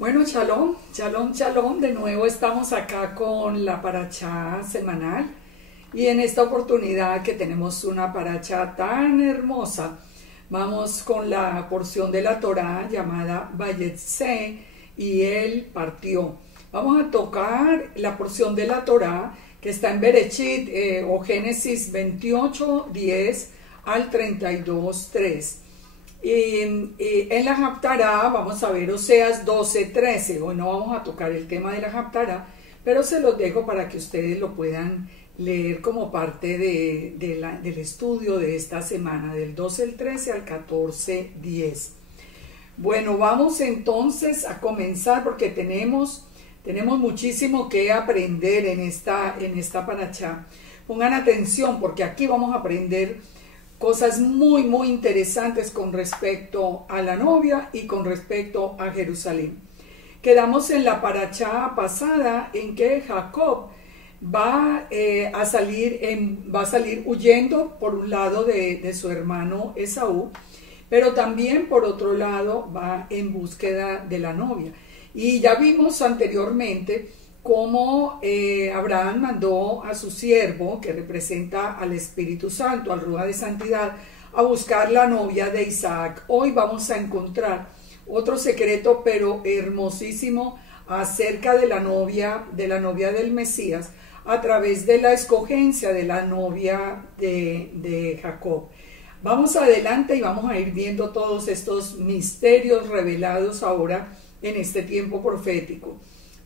Bueno, shalom, shalom, shalom. De nuevo estamos acá con la parachá semanal y en esta oportunidad que tenemos una parachá tan hermosa, vamos con la porción de la Torá llamada Vayetse y él partió. Vamos a tocar la porción de la Torá que está en Bereshit o Génesis 28, 10 al 32, 3. Y en la Haftará vamos a ver Oseas 12, 13. Hoy no vamos a tocar el tema de la Haftará, pero se los dejo para que ustedes lo puedan leer como parte del estudio de esta semana, del 12 al 13 al 14, 10. Bueno, vamos entonces a comenzar porque tenemos muchísimo que aprender en esta parachá. Pongan atención porque aquí vamos a aprender cosas muy interesantes con respecto a la novia y con respecto a Jerusalén. Quedamos en la parachá pasada en que Jacob va a salir huyendo por un lado de su hermano Esaú, pero también por otro lado va en búsqueda de la novia. Y ya vimos anteriormente cómo Abraham mandó a su siervo, que representa al Espíritu Santo, al Ruach de Santidad, a buscar la novia de Isaac. Hoy vamos a encontrar otro secreto, pero hermosísimo, acerca de la novia del Mesías, a través de la escogencia de la novia de Jacob. Vamos adelante y vamos a ir viendo todos estos misterios revelados ahora en este tiempo profético.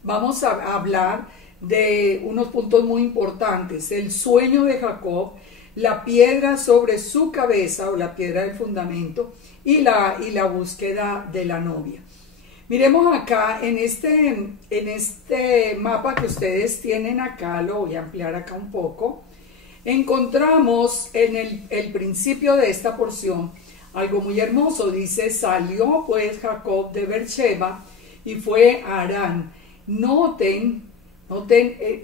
Vamos a hablar de unos puntos muy importantes: el sueño de Jacob, la piedra sobre su cabeza o la piedra del fundamento y la búsqueda de la novia. Miremos acá en este mapa que ustedes tienen acá, lo voy a ampliar acá un poco. Encontramos en el principio de esta porción algo muy hermoso. Dice: salió pues Jacob de Beersheba y fue a Harán. Noten,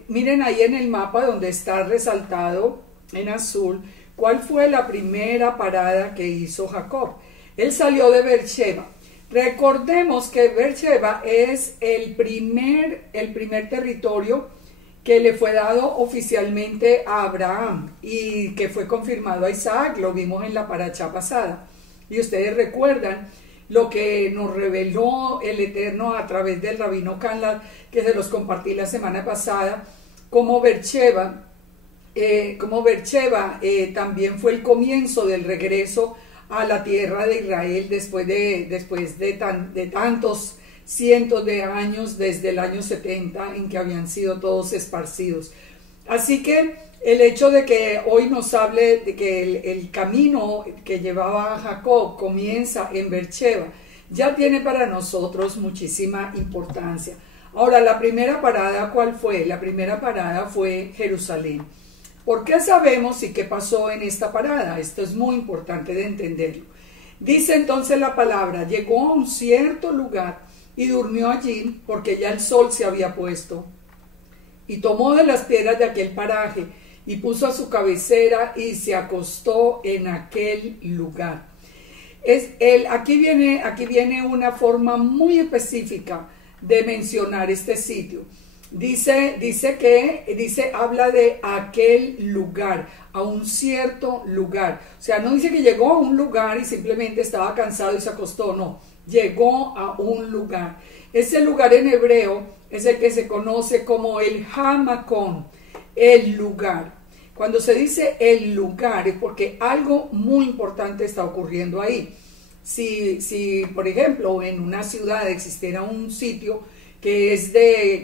miren ahí en el mapa donde está resaltado en azul, cuál fue la primera parada que hizo Jacob. Él salió de Beersheba. Recordemos que Beersheba es el primer territorio que le fue dado oficialmente a Abraham y que fue confirmado a Isaac. Lo vimos en la parachá pasada. Y ustedes recuerdan lo que nos reveló el Eterno a través del rabino Kanlad, que se los compartí la semana pasada, como Beersheba también fue el comienzo del regreso a la tierra de Israel después de tantos cientos de años, desde el año 70 en que habían sido todos esparcidos. Así que el hecho de que hoy nos hable de que el camino que llevaba a Jacob comienza en Beersheba, ya tiene para nosotros muchísima importancia. Ahora, la primera parada, ¿cuál fue? La primera parada fue Jerusalén. ¿Por qué sabemos y qué pasó en esta parada? Esto es muy importante de entenderlo. Dice entonces la palabra: llegó a un cierto lugar y durmió allí porque ya el sol se había puesto. Y tomó de las piedras de aquel paraje y puso a su cabecera y se acostó en aquel lugar. Aquí viene una forma muy específica de mencionar este sitio. Habla de aquel lugar, a un cierto lugar. O sea, no dice que llegó a un lugar y simplemente estaba cansado y se acostó, no. Llegó a un lugar. Ese lugar en hebreo es el que se conoce como el Hamakon, el lugar. Cuando se dice el lugar es porque algo muy importante está ocurriendo ahí. Si por ejemplo en una ciudad existiera un sitio que es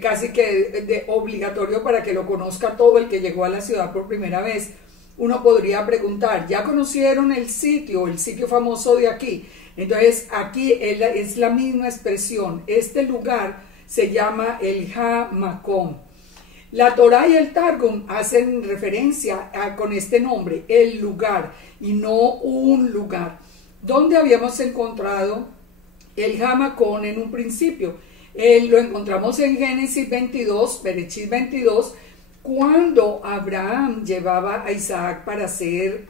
casi que de obligatorio para que lo conozca todo el que llegó a la ciudad por primera vez, uno podría preguntar: ¿ya conocieron el sitio famoso de aquí? Entonces aquí es la misma expresión. Este lugar se llama el Ha-Makom. La Torá y el Targum hacen referencia con este nombre, el lugar, y no un lugar. ¿Dónde habíamos encontrado el Ha-Makom en un principio? Lo encontramos en Génesis 22, Bereshit 22, cuando Abraham llevaba a Isaac para ser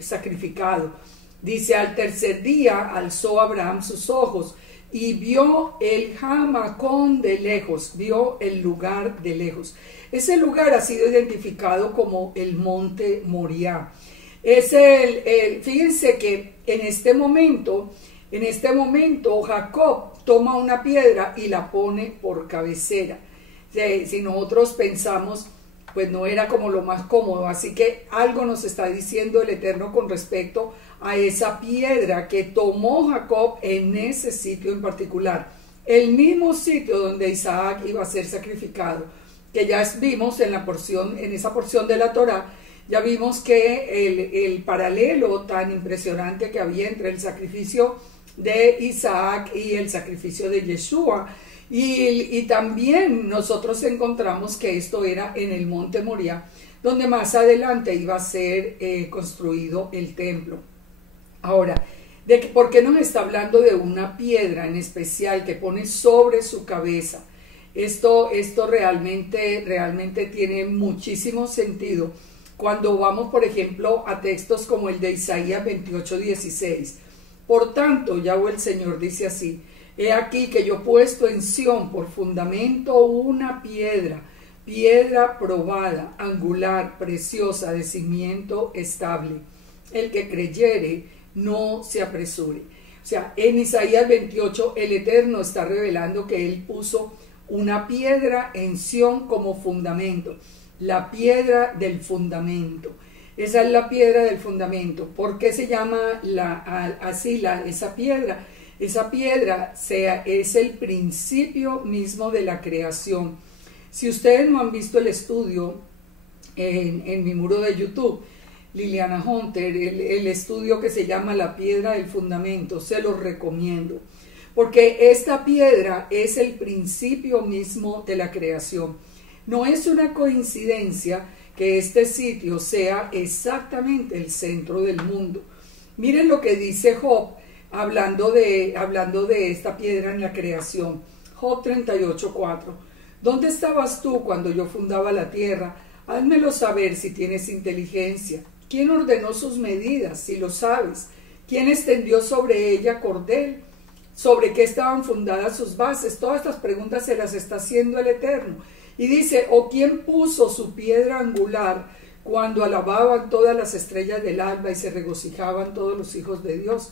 sacrificado. Dice: al tercer día alzó Abraham sus ojos y vio el Hamacón de lejos, vio el lugar de lejos. Ese lugar ha sido identificado como el monte Moriah. Es fíjense que en este momento Jacob toma una piedra y la pone por cabecera. Si nosotros pensamos, pues no era como lo más cómodo, así que algo nos está diciendo el Eterno con respecto a esa piedra que tomó Jacob en ese sitio en particular, el mismo sitio donde Isaac iba a ser sacrificado, que ya vimos en esa porción de la Torá. Ya vimos que el paralelo tan impresionante que había entre el sacrificio de Isaac y el sacrificio de Yeshua. Y también nosotros encontramos que esto era en el monte Moriah, donde más adelante iba a ser construido el templo. Ahora, ¿por qué nos está hablando de una piedra en especial que pone sobre su cabeza? Esto realmente tiene muchísimo sentido cuando vamos, por ejemplo, a textos como el de Isaías 28:16. Por tanto, Yahweh el Señor dice así: he aquí que yo he puesto en Sión por fundamento una piedra probada, angular, preciosa, de cimiento estable. El que creyere, no se apresure. O sea, en Isaías 28 el Eterno está revelando que Él puso una piedra en Sión como fundamento. La piedra del fundamento. Esa es la piedra del fundamento. ¿Por qué se llama esa piedra? Esa piedra es el principio mismo de la creación. Si ustedes no han visto el estudio en mi muro de YouTube, Liliana Hunter, el estudio que se llama La piedra del fundamento, se los recomiendo. Porque esta piedra es el principio mismo de la creación. No es una coincidencia que este sitio sea exactamente el centro del mundo. Miren lo que dice Job, hablando de esta piedra en la creación. Job 38:4. ¿Dónde estabas tú cuando yo fundaba la tierra? Házmelo saber si tienes inteligencia. ¿Quién ordenó sus medidas, si lo sabes? ¿Quién extendió sobre ella cordel? ¿Sobre qué estaban fundadas sus bases? Todas estas preguntas se las está haciendo el Eterno. Y dice: ¿o quién puso su piedra angular cuando alababan todas las estrellas del alba y se regocijaban todos los hijos de Dios?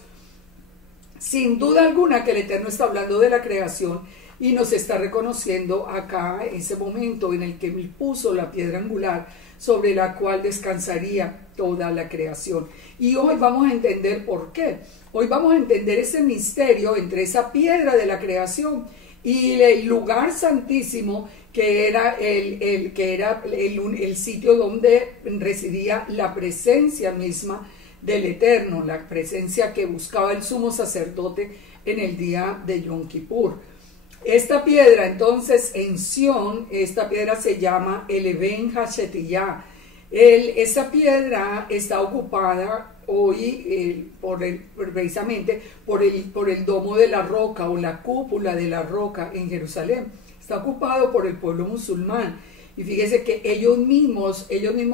Sin duda alguna que el Eterno está hablando de la creación y nos está reconociendo acá ese momento en el que Él puso la piedra angular sobre la cual descansaría toda la creación. Y hoy vamos a entender por qué. Hoy vamos a entender ese misterio entre esa piedra de la creación y el lugar santísimo que era el sitio donde residía la presencia misma del Eterno, la presencia que buscaba el sumo sacerdote en el día de Yom Kippur. Esta piedra entonces en Sión, esta piedra se llama el Eben Hashetiyah. Esa piedra está ocupada hoy precisamente por el domo de la roca o la cúpula de la roca en Jerusalén. Está ocupado por el pueblo musulmán. Y fíjese que ellos mismos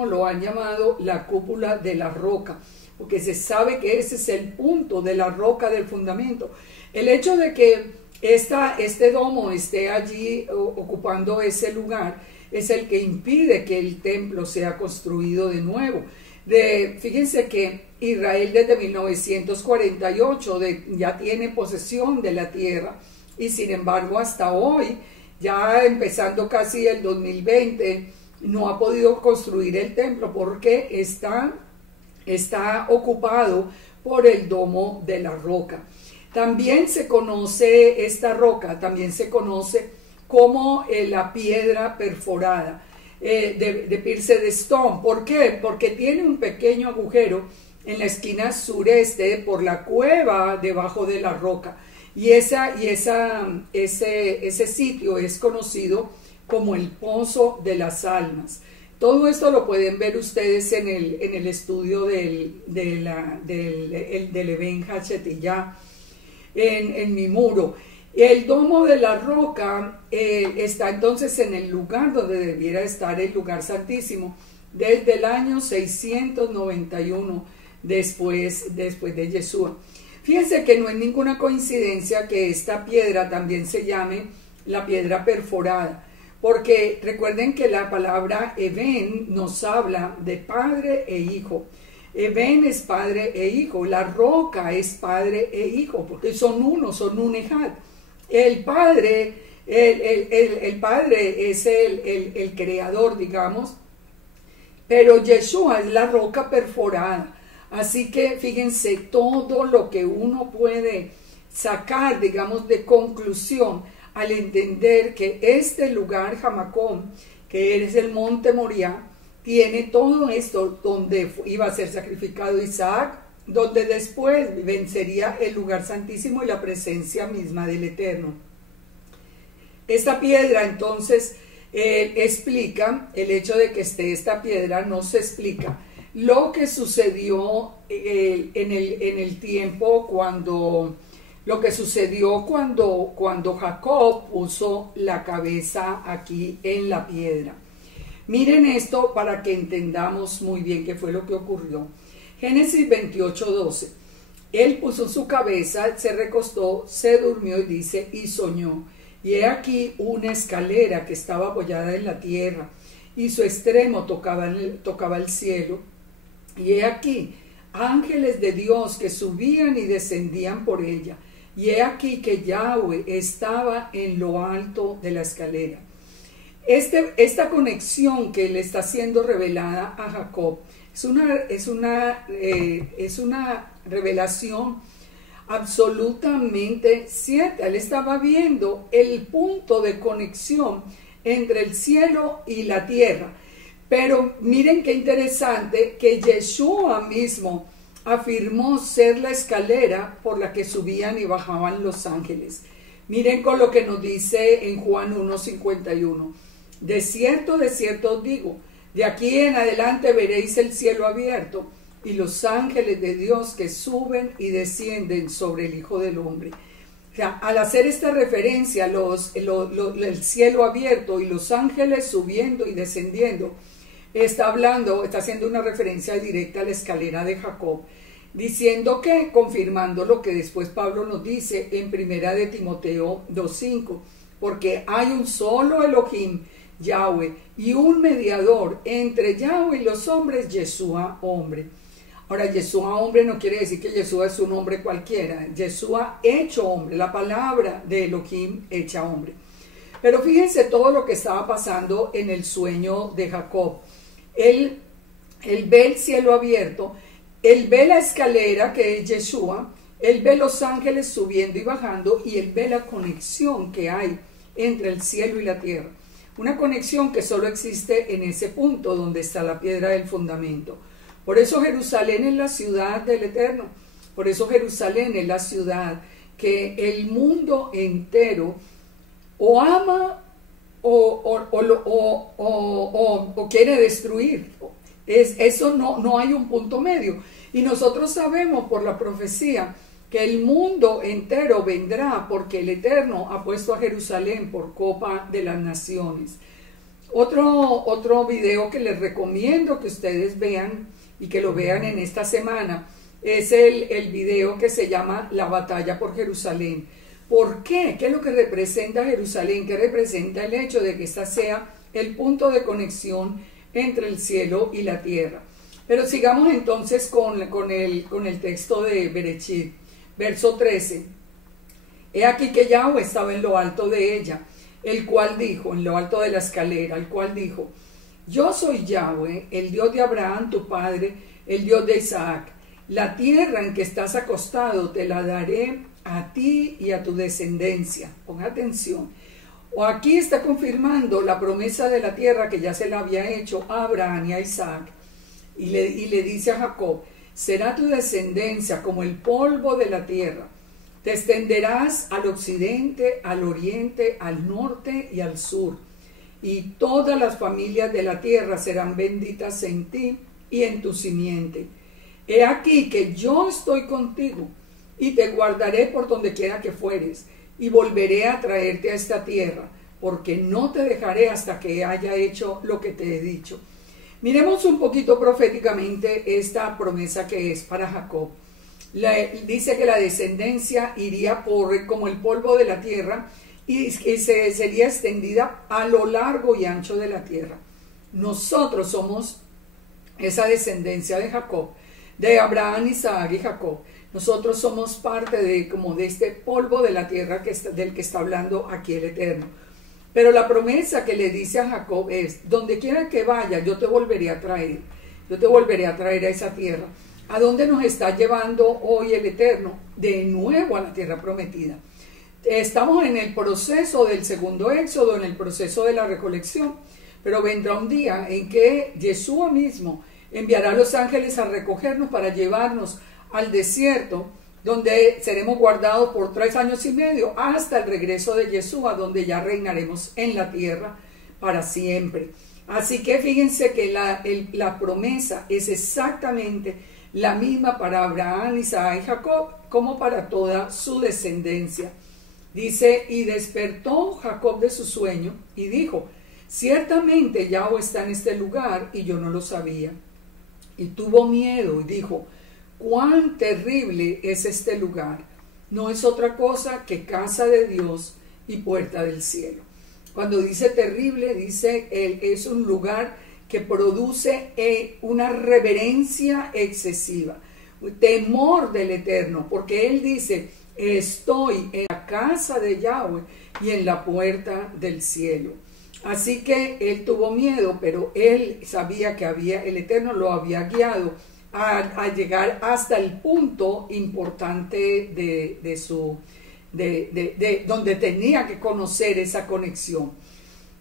lo han llamado la cúpula de la roca, porque se sabe que ese es el punto de la roca del fundamento. El hecho de que este domo esté allí ocupando ese lugar es el que impide que el templo sea construido de nuevo. Fíjense que Israel desde 1948 ya tiene posesión de la tierra y sin embargo hasta hoy, ya empezando casi el 2020, no ha podido construir el templo porque está ocupado por el domo de la roca. También se conoce esta roca, también se conoce como la piedra perforada de Pierce de Stone. ¿Por qué? Porque tiene un pequeño agujero en la esquina sureste por la cueva debajo de la roca. Y ese sitio es conocido como el Pozo de las Almas. Todo esto lo pueden ver ustedes en el estudio del Eben Hashetiyah en mi muro. El domo de la roca está entonces en el lugar donde debiera estar el lugar santísimo desde el año 691 después de Yeshua. Fíjense que no es ninguna coincidencia que esta piedra también se llame la piedra perforada, porque recuerden que la palabra Eben nos habla de padre e hijo. Eben es padre e hijo, la roca es padre e hijo, porque son uno, son un ejad. El padre es el creador, digamos, pero Yeshua es la roca perforada. Así que fíjense todo lo que uno puede sacar, digamos, de conclusión al entender que este lugar, Hamacón, que es el monte Moriah, tiene todo esto donde iba a ser sacrificado Isaac, donde después vencería el lugar santísimo y la presencia misma del Eterno. Esta piedra entonces explica el hecho de que esté esta piedra, no se explica lo que sucedió en el tiempo cuando Jacob puso la cabeza aquí en la piedra. Miren esto para que entendamos muy bien qué fue lo que ocurrió. Génesis 28:12. Él puso su cabeza, se recostó, se durmió y dice, y soñó. Y he aquí una escalera que estaba apoyada en la tierra, y su extremo tocaba el cielo. Y he aquí ángeles de Dios que subían y descendían por ella. Y he aquí que Yahweh estaba en lo alto de la escalera. Esta conexión que le está siendo revelada a Jacob es una revelación absolutamente cierta. Él estaba viendo el punto de conexión entre el cielo y la tierra. Pero miren qué interesante que Yeshua mismo afirmó ser la escalera por la que subían y bajaban los ángeles. Miren con lo que nos dice en Juan 1:51. De cierto os digo, de aquí en adelante veréis el cielo abierto y los ángeles de Dios que suben y descienden sobre el Hijo del Hombre. O sea, al hacer esta referencia, el cielo abierto y los ángeles subiendo y descendiendo, está haciendo una referencia directa a la escalera de Jacob, diciendo que, confirmando lo que después Pablo nos dice en primera de Timoteo 2:5, porque hay un solo Elohim, Yahweh, y un mediador entre Yahweh y los hombres, Yeshua, hombre. Ahora, Yeshua, hombre, no quiere decir que Yeshua es un hombre cualquiera. Yeshua hecho hombre, la palabra de Elohim hecha hombre. Pero fíjense todo lo que estaba pasando en el sueño de Jacob. Él ve el cielo abierto, él ve la escalera que es Yeshua, él ve los ángeles subiendo y bajando, y él ve la conexión que hay entre el cielo y la tierra. Una conexión que solo existe en ese punto donde está la piedra del fundamento. Por eso Jerusalén es la ciudad del Eterno. Por eso Jerusalén es la ciudad que el mundo entero o ama o quiere destruir. Eso no hay un punto medio. Y nosotros sabemos por la profecía que el mundo entero vendrá porque el Eterno ha puesto a Jerusalén por copa de las naciones. Otro video que les recomiendo que ustedes vean y que lo vean en esta semana es el video que se llama La batalla por Jerusalén. ¿Por qué? ¿Qué es lo que representa Jerusalén? ¿Qué representa el hecho de que esta sea el punto de conexión entre el cielo y la tierra? Pero sigamos entonces con el texto de Bereshit, verso 13. He aquí que Yahweh estaba en lo alto de ella, el cual dijo, en lo alto de la escalera, el cual dijo, yo soy Yahweh, el Dios de Abraham, tu padre, el Dios de Isaac. La tierra en que estás acostado te la daré a ti y a tu descendencia. Ponga atención. O aquí está confirmando la promesa de la tierra que ya se la había hecho a Abraham y a Isaac. Y le dice a Jacob, será tu descendencia como el polvo de la tierra. Te extenderás al occidente, al oriente, al norte y al sur. Y todas las familias de la tierra serán benditas en ti y en tu simiente. He aquí que yo estoy contigo y te guardaré por donde quiera que fueres y volveré a traerte a esta tierra, porque no te dejaré hasta que haya hecho lo que te he dicho. Miremos un poquito proféticamente esta promesa que es para Jacob. Dice que la descendencia iría como el polvo de la tierra y sería extendida a lo largo y ancho de la tierra. Nosotros somos esa descendencia de Jacob, de Abraham, Isaac y Jacob. Nosotros somos parte de este polvo de la tierra del que está hablando aquí el Eterno. Pero la promesa que le dice a Jacob es: donde quiera que vaya, yo te volveré a traer. Yo te volveré a traer a esa tierra. ¿A dónde nos está llevando hoy el Eterno? De nuevo a la tierra prometida. Estamos en el proceso del segundo éxodo, en el proceso de la recolección. Pero vendrá un día en que Yeshua mismo enviará a los ángeles a recogernos para llevarnos al desierto, donde seremos guardados por 3 años y medio hasta el regreso de Yeshua, donde ya reinaremos en la tierra para siempre. Así que fíjense que la promesa es exactamente la misma para Abraham, Isaac y Jacob, como para toda su descendencia. Dice: y despertó Jacob de su sueño y dijo: ciertamente Yahweh está en este lugar y yo no lo sabía. Y tuvo miedo y dijo: cuán terrible es este lugar. No es otra cosa que casa de Dios y puerta del cielo. Cuando dice terrible, dice es un lugar que produce una reverencia excesiva, temor del Eterno, porque él dice: estoy en la casa de Yahweh y en la puerta del cielo. Así que él tuvo miedo, pero él sabía que el Eterno lo había guiado a llegar hasta el punto importante de donde tenía que conocer esa conexión.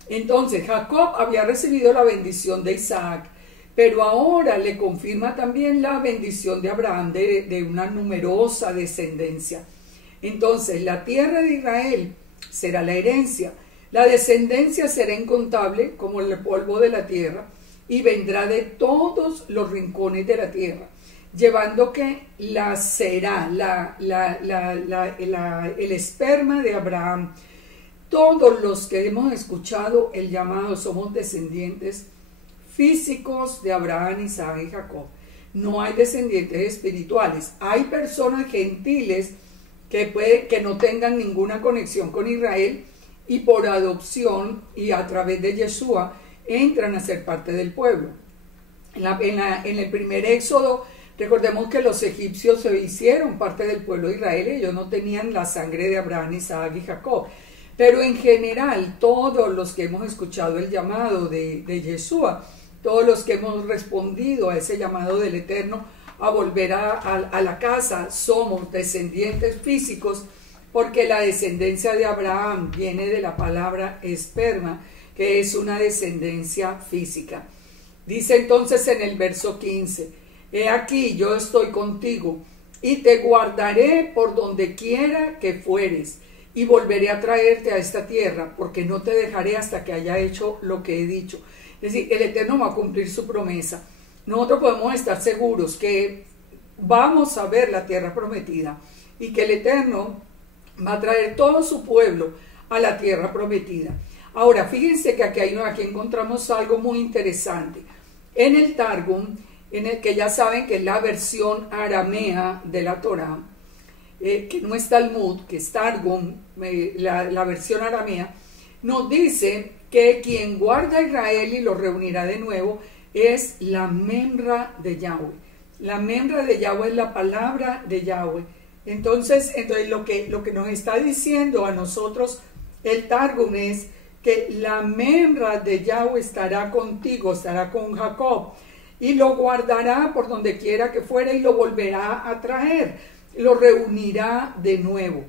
Entonces Jacob había recibido la bendición de Isaac, pero ahora le confirma también la bendición de Abraham, de una numerosa descendencia. Entonces la tierra de Israel será la herencia, la descendencia será incontable como el polvo de la tierra, y vendrá de todos los rincones de la tierra, llevando que el esperma de Abraham. Todos los que hemos escuchado el llamado somos descendientes físicos de Abraham, Isaac y Jacob. No hay descendientes espirituales. Hay personas gentiles que no tengan ninguna conexión con Israel y por adopción y a través de Yeshua entran a ser parte del pueblo. En el primer éxodo, recordemos que los egipcios se hicieron parte del pueblo de Israel. Ellos no tenían la sangre de Abraham, Isaac y Jacob. Pero en general, todos los que hemos escuchado el llamado de Yeshua, todos los que hemos respondido a ese llamado del Eterno a volver a la casa, somos descendientes físicos, porque la descendencia de Abraham viene de la palabra esperma, que es una descendencia física. Dice entonces en el verso 15: he aquí, yo estoy contigo, y te guardaré por donde quiera que fueres, y volveré a traerte a esta tierra, porque no te dejaré hasta que haya hecho lo que he dicho. Es decir, el Eterno va a cumplir su promesa. Nosotros podemos estar seguros que vamos a ver la tierra prometida, y que el Eterno va a traer todo su pueblo a la tierra prometida. Ahora, fíjense que aquí encontramos algo muy interesante. En el Targum, en el que ya saben que es la versión aramea de la Torá, que no es Talmud, que es Targum, la versión aramea, nos dice que quien guarda a Israel y lo reunirá de nuevo es la memra de Yahweh. La memra de Yahweh es la palabra de Yahweh. Entonces lo que nos está diciendo a nosotros el Targum es que la memra de Yahweh estará contigo, estará con Jacob, y lo guardará por donde quiera que fuera y lo volverá a traer, lo reunirá de nuevo.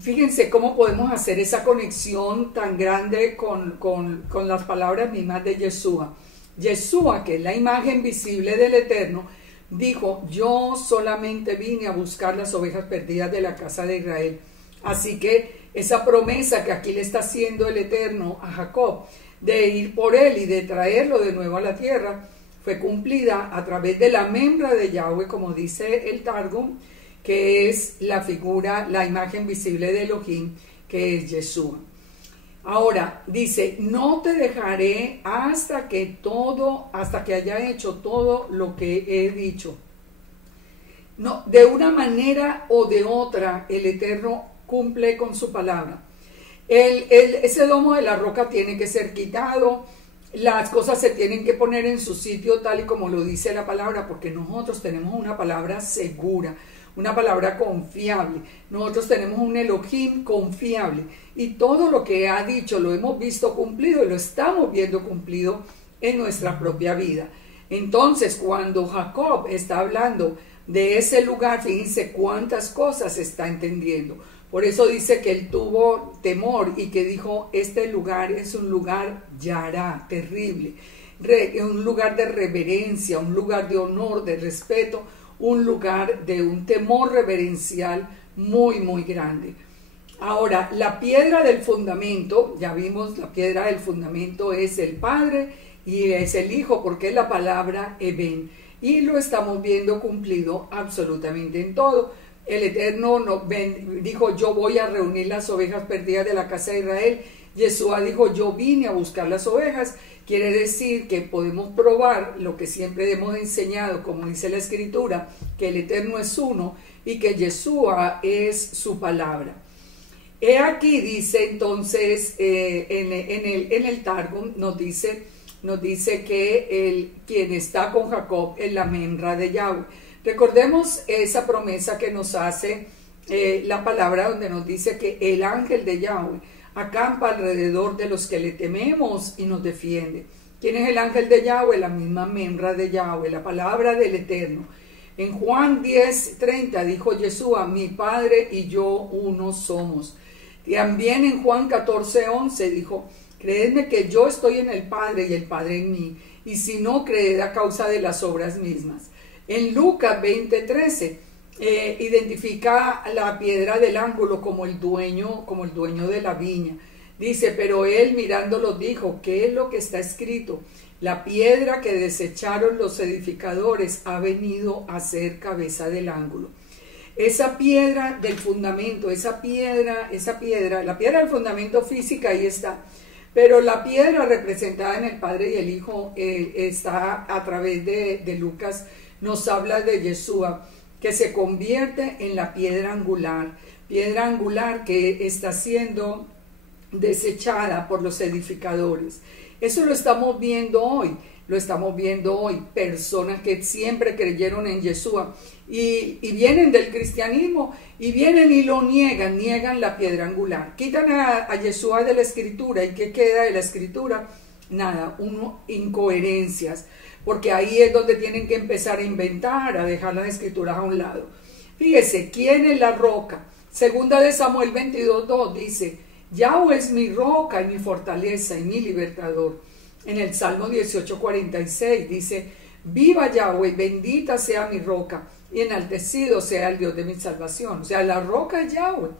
Fíjense cómo podemos hacer esa conexión tan grande con las palabras mismas de Yeshua. Yeshua, que es la imagen visible del Eterno, dijo: yo solamente vine a buscar las ovejas perdidas de la casa de Israel. Así que esa promesa que aquí le está haciendo el Eterno a Jacob, de ir por él y de traerlo de nuevo a la tierra, fue cumplida a través de la membra de Yahweh, como dice el Targum, que es la figura, la imagen visible de Elohim, que es Yeshua. Ahora, dice: no te dejaré hasta que haya hecho todo lo que he dicho. No, de una manera o de otra, el Eterno cumple con su palabra. Ese domo de la roca tiene que ser quitado, las cosas se tienen que poner en su sitio tal y como lo dice la palabra, porque nosotros tenemos una palabra segura, una palabra confiable. Nosotros tenemos un Elohim confiable y todo lo que ha dicho lo hemos visto cumplido y lo estamos viendo cumplido en nuestra propia vida. Entonces, cuando Jacob está hablando de ese lugar, fíjense cuántas cosas está entendiendo. Por eso dice que él tuvo temor y que dijo, este lugar es un lugar yará, terrible, un lugar de reverencia, un lugar de honor, de respeto, un lugar de un temor reverencial muy, muy grande. Ahora, la piedra del fundamento, ya vimos, la piedra del fundamento es el Padre y es el Hijo, porque es la palabra Eben. Y lo estamos viendo cumplido absolutamente en todo. El Eterno dijo, yo voy a reunir las ovejas perdidas de la casa de Israel. Yeshua dijo, yo vine a buscar las ovejas. Quiere decir que podemos probar lo que siempre hemos enseñado, como dice la Escritura, que el Eterno es uno y que Yeshua es su palabra. He aquí, dice entonces, en el Targum nos dice que quien está con Jacob es la Memra de Yahweh. Recordemos esa promesa que nos hace la palabra, donde nos dice que el ángel de Yahweh acampa alrededor de los que le tememos y nos defiende. ¿Quién es el ángel de Yahweh? La misma Memra de Yahweh, la palabra del Eterno. En Juan 10:30 dijo Yeshua, mi Padre y yo uno somos. También en Juan 14:11 dijo, creedme que yo estoy en el Padre y el Padre en mí, y si no, creed a causa de las obras mismas. En Lucas 20:13 identifica la piedra del ángulo como el dueño de la viña. Dice, pero él mirándolos dijo, ¿qué es lo que está escrito? La piedra que desecharon los edificadores ha venido a ser cabeza del ángulo. Esa piedra del fundamento, la piedra del fundamento física, ahí está. Pero la piedra representada en el Padre y el Hijo está a través de Lucas, nos habla de Yeshua, que se convierte en la piedra angular que está siendo desechada por los edificadores. Eso lo estamos viendo hoy, personas que siempre creyeron en Yeshua y vienen del cristianismo y vienen y lo niegan la piedra angular. Quitan a Yeshua de la Escritura, ¿y qué queda de la Escritura? Nada, incoherencias, porque ahí es donde tienen que empezar a inventar, a dejar las Escrituras a un lado. Fíjese, ¿quién es la roca? Segunda de Samuel 22:2 dice, Yahweh es mi roca y mi fortaleza y mi libertador. En el Salmo 18:46 dice, viva Yahweh, bendita sea mi roca y enaltecido sea el Dios de mi salvación. O sea, la roca es Yahweh.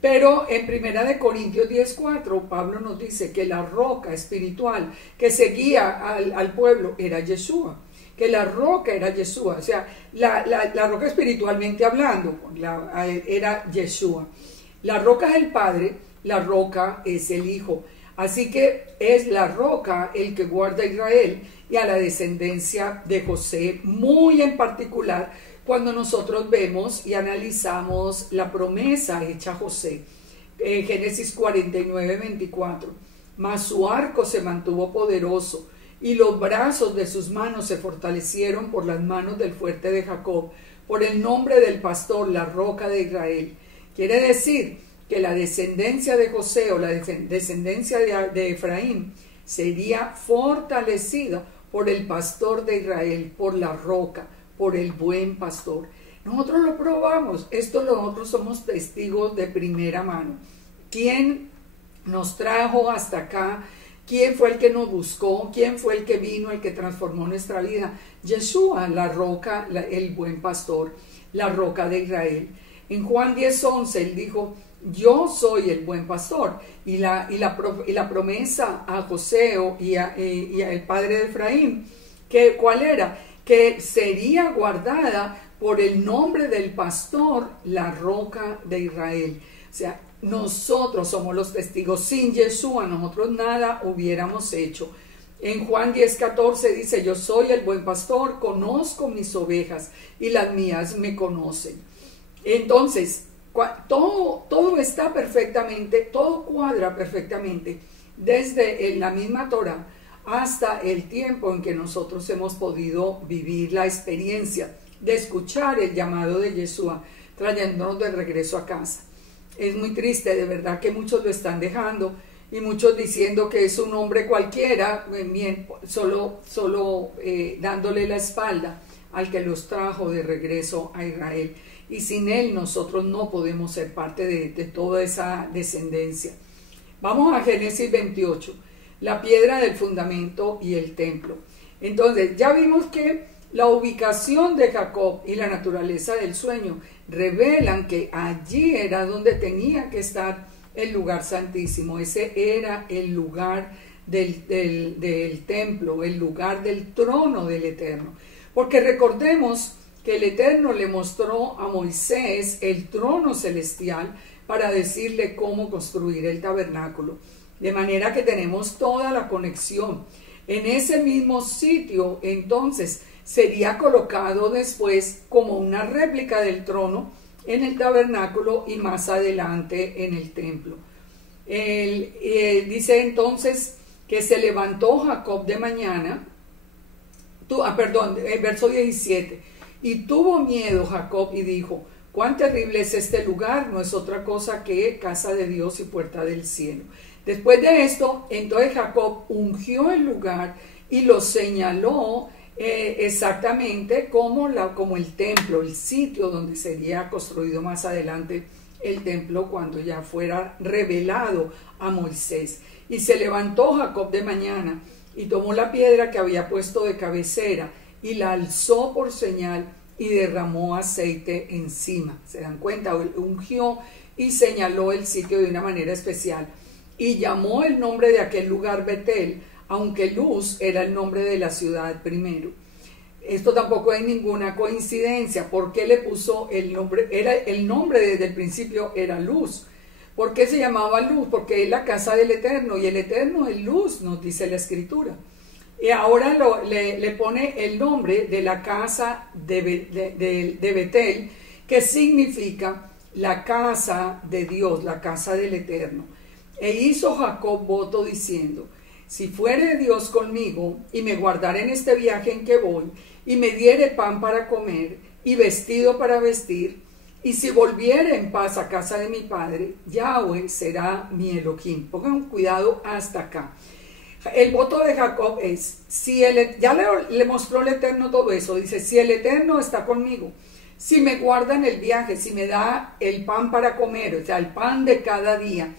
Pero en 1 Corintios 10:4 Pablo nos dice que la roca espiritual que seguía al pueblo era Yeshua, que la roca era Yeshua, o sea, la roca espiritualmente hablando era Yeshua. La roca es el Padre, la roca es el Hijo. Así que es la roca el que guarda a Israel y a la descendencia de José, muy en particular cuando nosotros vemos y analizamos la promesa hecha a José. Génesis 49:24. Mas su arco se mantuvo poderoso y los brazos de sus manos se fortalecieron por las manos del fuerte de Jacob, por el nombre del pastor, la roca de Israel. Quiere decir que la descendencia de José o la descendencia de Efraín sería fortalecida por el pastor de Israel, por la roca, por el buen pastor. Nosotros lo probamos, nosotros somos testigos de primera mano. ¿Quién nos trajo hasta acá? ¿Quién fue el que nos buscó? ¿Quién fue el que vino, el que transformó nuestra vida? Yeshua, la roca, el buen pastor, la roca de Israel. En Juan 10:11 él dijo, yo soy el buen pastor. Y la promesa a José y al padre de Efraín, ¿cuál era? Que sería guardada por el nombre del pastor, la roca de Israel. O sea, nosotros somos los testigos. Sin Yeshua nosotros nada hubiéramos hecho. En Juan 10:14 dice, yo soy el buen pastor, conozco mis ovejas y las mías me conocen. Entonces, todo está perfectamente, todo cuadra perfectamente, desde la misma Torah hasta el tiempo en que nosotros hemos podido vivir la experiencia de escuchar el llamado de Yeshua, trayéndonos de regreso a casa. Es muy triste, de verdad, que muchos lo están dejando y muchos diciendo que es un hombre cualquiera, solo dándole la espalda al que los trajo de regreso a Israel. Y sin él nosotros no podemos ser parte de toda esa descendencia. Vamos a Génesis 28, la piedra del fundamento y el templo. Entonces, ya vimos que la ubicación de Jacob y la naturaleza del sueño revelan que allí era donde tenía que estar el lugar santísimo. Ese era el lugar del templo, el lugar del trono del Eterno. Porque recordemos que el Eterno le mostró a Moisés el trono celestial para decirle cómo construir el tabernáculo. De manera que tenemos toda la conexión. En ese mismo sitio, entonces, sería colocado después como una réplica del trono en el tabernáculo y más adelante en el templo. Dice entonces que se levantó Jacob de mañana, verso 17, y tuvo miedo Jacob y dijo, cuán terrible es este lugar, no es otra cosa que casa de Dios y puerta del cielo. Después de esto, entonces Jacob ungió el lugar y lo señaló exactamente como el templo, el sitio donde sería construido más adelante el templo cuando ya fuera revelado a Moisés. Y se levantó Jacob de mañana y tomó la piedra que había puesto de cabecera y la alzó por señal y derramó aceite encima. ¿Se dan cuenta? Ungió y señaló el sitio de una manera especial. Y llamó el nombre de aquel lugar Betel, aunque Luz era el nombre de la ciudad primero. Esto tampoco es ninguna coincidencia. ¿Por qué le puso el nombre? El nombre desde el principio era Luz. ¿Por qué se llamaba Luz? Porque es la casa del Eterno, y el Eterno es luz, nos dice la Escritura. Y ahora le pone el nombre de la casa de Betel, que significa la casa de Dios, la casa del Eterno. E hizo Jacob voto diciendo, si fuere Dios conmigo y me guardare en este viaje en que voy, y me diere pan para comer y vestido para vestir, y si volviere en paz a casa de mi padre, Yahweh será mi Elohim. Pongan cuidado hasta acá. El voto de Jacob es, le mostró el Eterno todo eso, dice, si el Eterno está conmigo, si me guarda en el viaje, si me da el pan para comer, o sea, el pan de cada día,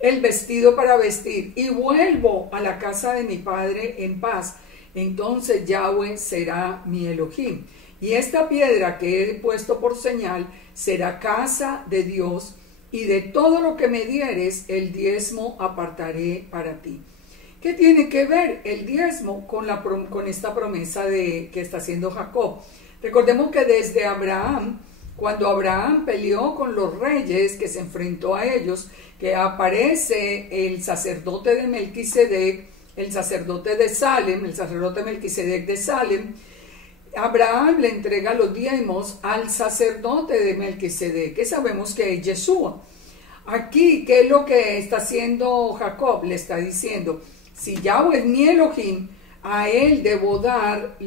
el vestido para vestir, y vuelvo a la casa de mi padre en paz, entonces Yahweh será mi Elohim. Y esta piedra que he puesto por señal será casa de Dios, y de todo lo que me dieres, el diezmo apartaré para ti. ¿Qué tiene que ver el diezmo con esta promesa que está haciendo Jacob? Recordemos que desde Abraham, cuando Abraham peleó con los reyes, que se enfrentó a ellos, que aparece el sacerdote de Melquisedec, el sacerdote de Salem, el sacerdote Melquisedec de Salem, Abraham le entrega los diezmos al sacerdote de Melquisedec, que sabemos que es Yeshua. Aquí, ¿qué es lo que está haciendo Jacob? Le está diciendo, si Yahweh es mi Elohim, a él debo dar,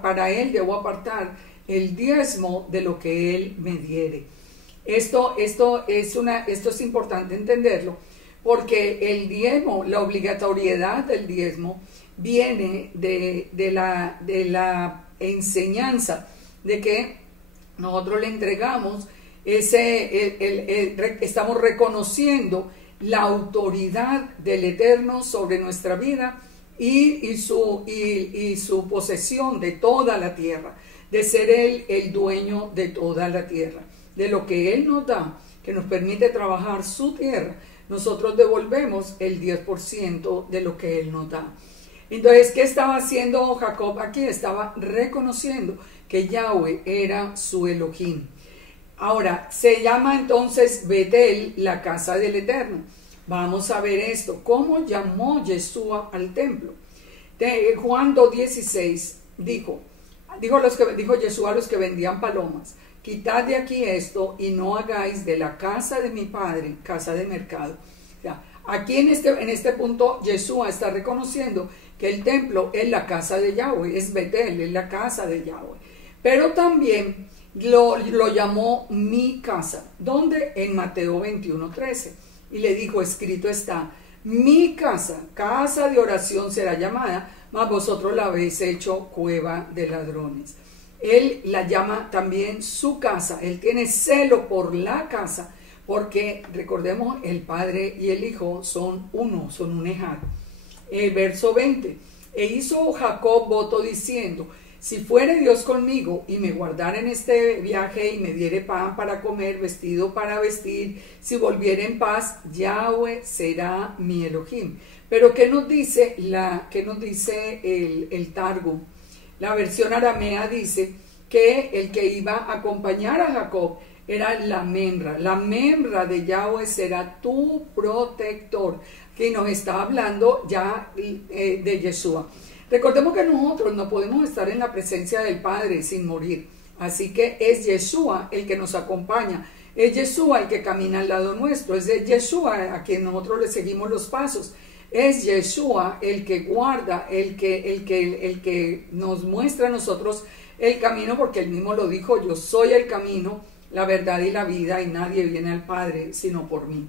para él debo apartar el diezmo de lo que él me diere. Esto es importante entenderlo, porque el diezmo, la obligatoriedad del diezmo, viene de la enseñanza de que nosotros le entregamos estamos reconociendo la autoridad del Eterno sobre nuestra vida y su posesión de toda la tierra, de ser Él el dueño de toda la tierra, de lo que Él nos da, que nos permite trabajar su tierra. Nosotros devolvemos el 10% de lo que Él nos da. Entonces, ¿qué estaba haciendo Jacob aquí? Estaba reconociendo que Yahweh era su Elohim. Ahora, se llama entonces Betel la casa del Eterno. Vamos a ver esto, cómo llamó Yeshua al templo. Juan 2:16 dijo Yeshua a los que vendían palomas: quitad de aquí esto y no hagáis de la casa de mi padre casa de mercado. O sea, aquí en este punto Yeshua está reconociendo que el templo es la casa de Yahweh, es Betel, es la casa de Yahweh. Pero también lo llamó mi casa. ¿Dónde? En Mateo 21:13. Y le dijo: escrito está, mi casa, casa de oración será llamada, mas vosotros la habéis hecho cueva de ladrones. Él la llama también su casa. Él tiene celo por la casa, porque recordemos, el Padre y el Hijo son uno, son un ejad. Verso 20. E hizo Jacob voto diciendo: si fuere Dios conmigo y me guardara en este viaje y me diere pan para comer, vestido para vestir, si volviere en paz, Yahweh será mi Elohim. Pero ¿qué nos dice el Targum? La versión aramea dice que el que iba a acompañar a Jacob era la membra de Yahweh será tu protector, que nos está hablando ya de Yeshua. Recordemos que nosotros no podemos estar en la presencia del Padre sin morir, así que es Yeshua el que nos acompaña, es Yeshua el que camina al lado nuestro, es Yeshua a quien nosotros le seguimos los pasos, es Yeshua el que guarda, el que nos muestra a nosotros el camino, porque él mismo lo dijo: yo soy el camino, la verdad y la vida, y nadie viene al Padre sino por mí.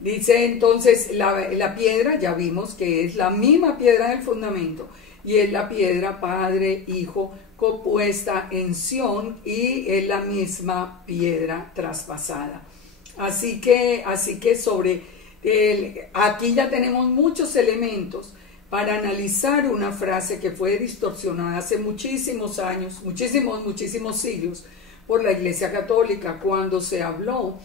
Dice entonces la piedra, ya vimos que es la misma piedra del fundamento, y es la piedra Padre, Hijo, compuesta en Sión, y es la misma piedra traspasada. Así que aquí ya tenemos muchos elementos para analizar una frase que fue distorsionada hace muchísimos años, muchísimos siglos, por la Iglesia Católica, cuando se habló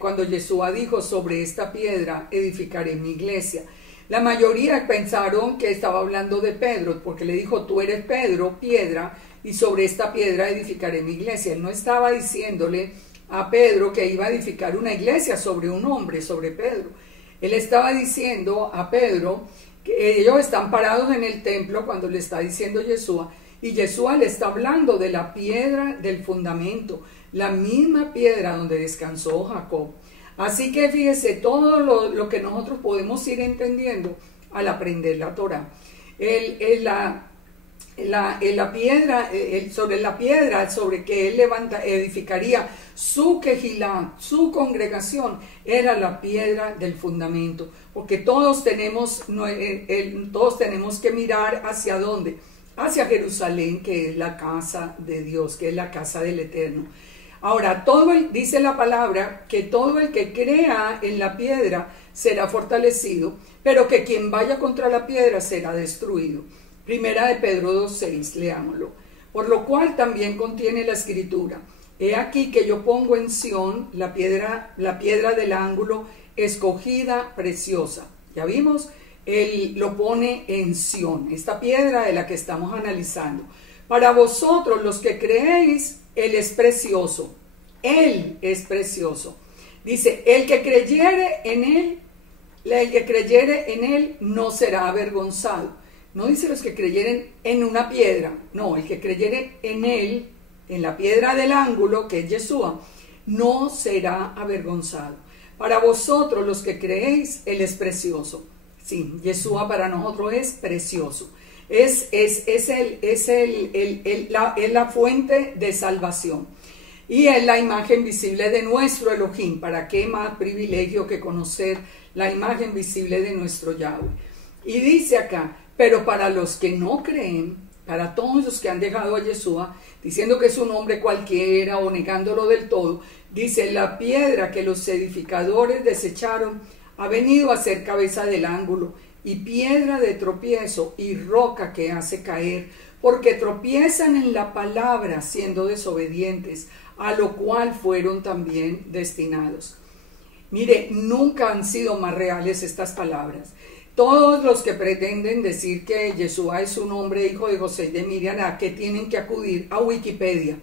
cuando Yeshua dijo: sobre esta piedra edificaré mi iglesia. La mayoría pensaron que estaba hablando de Pedro, porque le dijo: tú eres Pedro, piedra, y sobre esta piedra edificaré mi iglesia. Él no estaba diciéndole a Pedro que iba a edificar una iglesia sobre un hombre, sobre Pedro. Él estaba diciendo a Pedro que ellos están parados en el templo cuando le está diciendo Yeshua, y Yeshua le está hablando de la piedra del fundamento, la misma piedra donde descansó Jacob. Así que fíjese todo lo que nosotros podemos ir entendiendo al aprender la Torah. Sobre la piedra sobre que él edificaría su quejilá, su congregación, era la piedra del fundamento, porque todos tenemos que mirar hacia dónde, hacia Jerusalén, que es la casa de Dios, que es la casa del Eterno. Ahora, dice la palabra que todo el que crea en la piedra será fortalecido, pero que quien vaya contra la piedra será destruido. Primera de Pedro 2:6, leámoslo. Por lo cual también contiene la escritura: he aquí que yo pongo en Sión la piedra del ángulo, escogida, preciosa. Ya vimos, él lo pone en Sión, esta piedra de la que estamos analizando. Para vosotros los que creéis, Él es precioso. Él es precioso. Dice: el que creyere en Él no será avergonzado. No dice los que creyeren en una piedra, no, el que creyere en Él, en la piedra del ángulo, que es Yeshua, no será avergonzado. Para vosotros los que creéis, Él es precioso. Sí, Yeshua para nosotros es precioso. Es la fuente de salvación. Y es la imagen visible de nuestro Elohim. ¿Para qué más privilegio que conocer la imagen visible de nuestro Yahweh? Y dice acá: pero para los que no creen, para todos los que han dejado a Yeshua, diciendo que es un hombre cualquiera o negándolo del todo, dice: la piedra que los edificadores desecharon ha venido a ser cabeza del ángulo, y piedra de tropiezo y roca que hace caer, porque tropiezan en la palabra siendo desobedientes, a lo cual fueron también destinados. Mire, nunca han sido más reales estas palabras. Todos los que pretenden decir que Yeshua es un hombre hijo de José y de Miriam, ¿a qué tienen que acudir? A Wikipedia,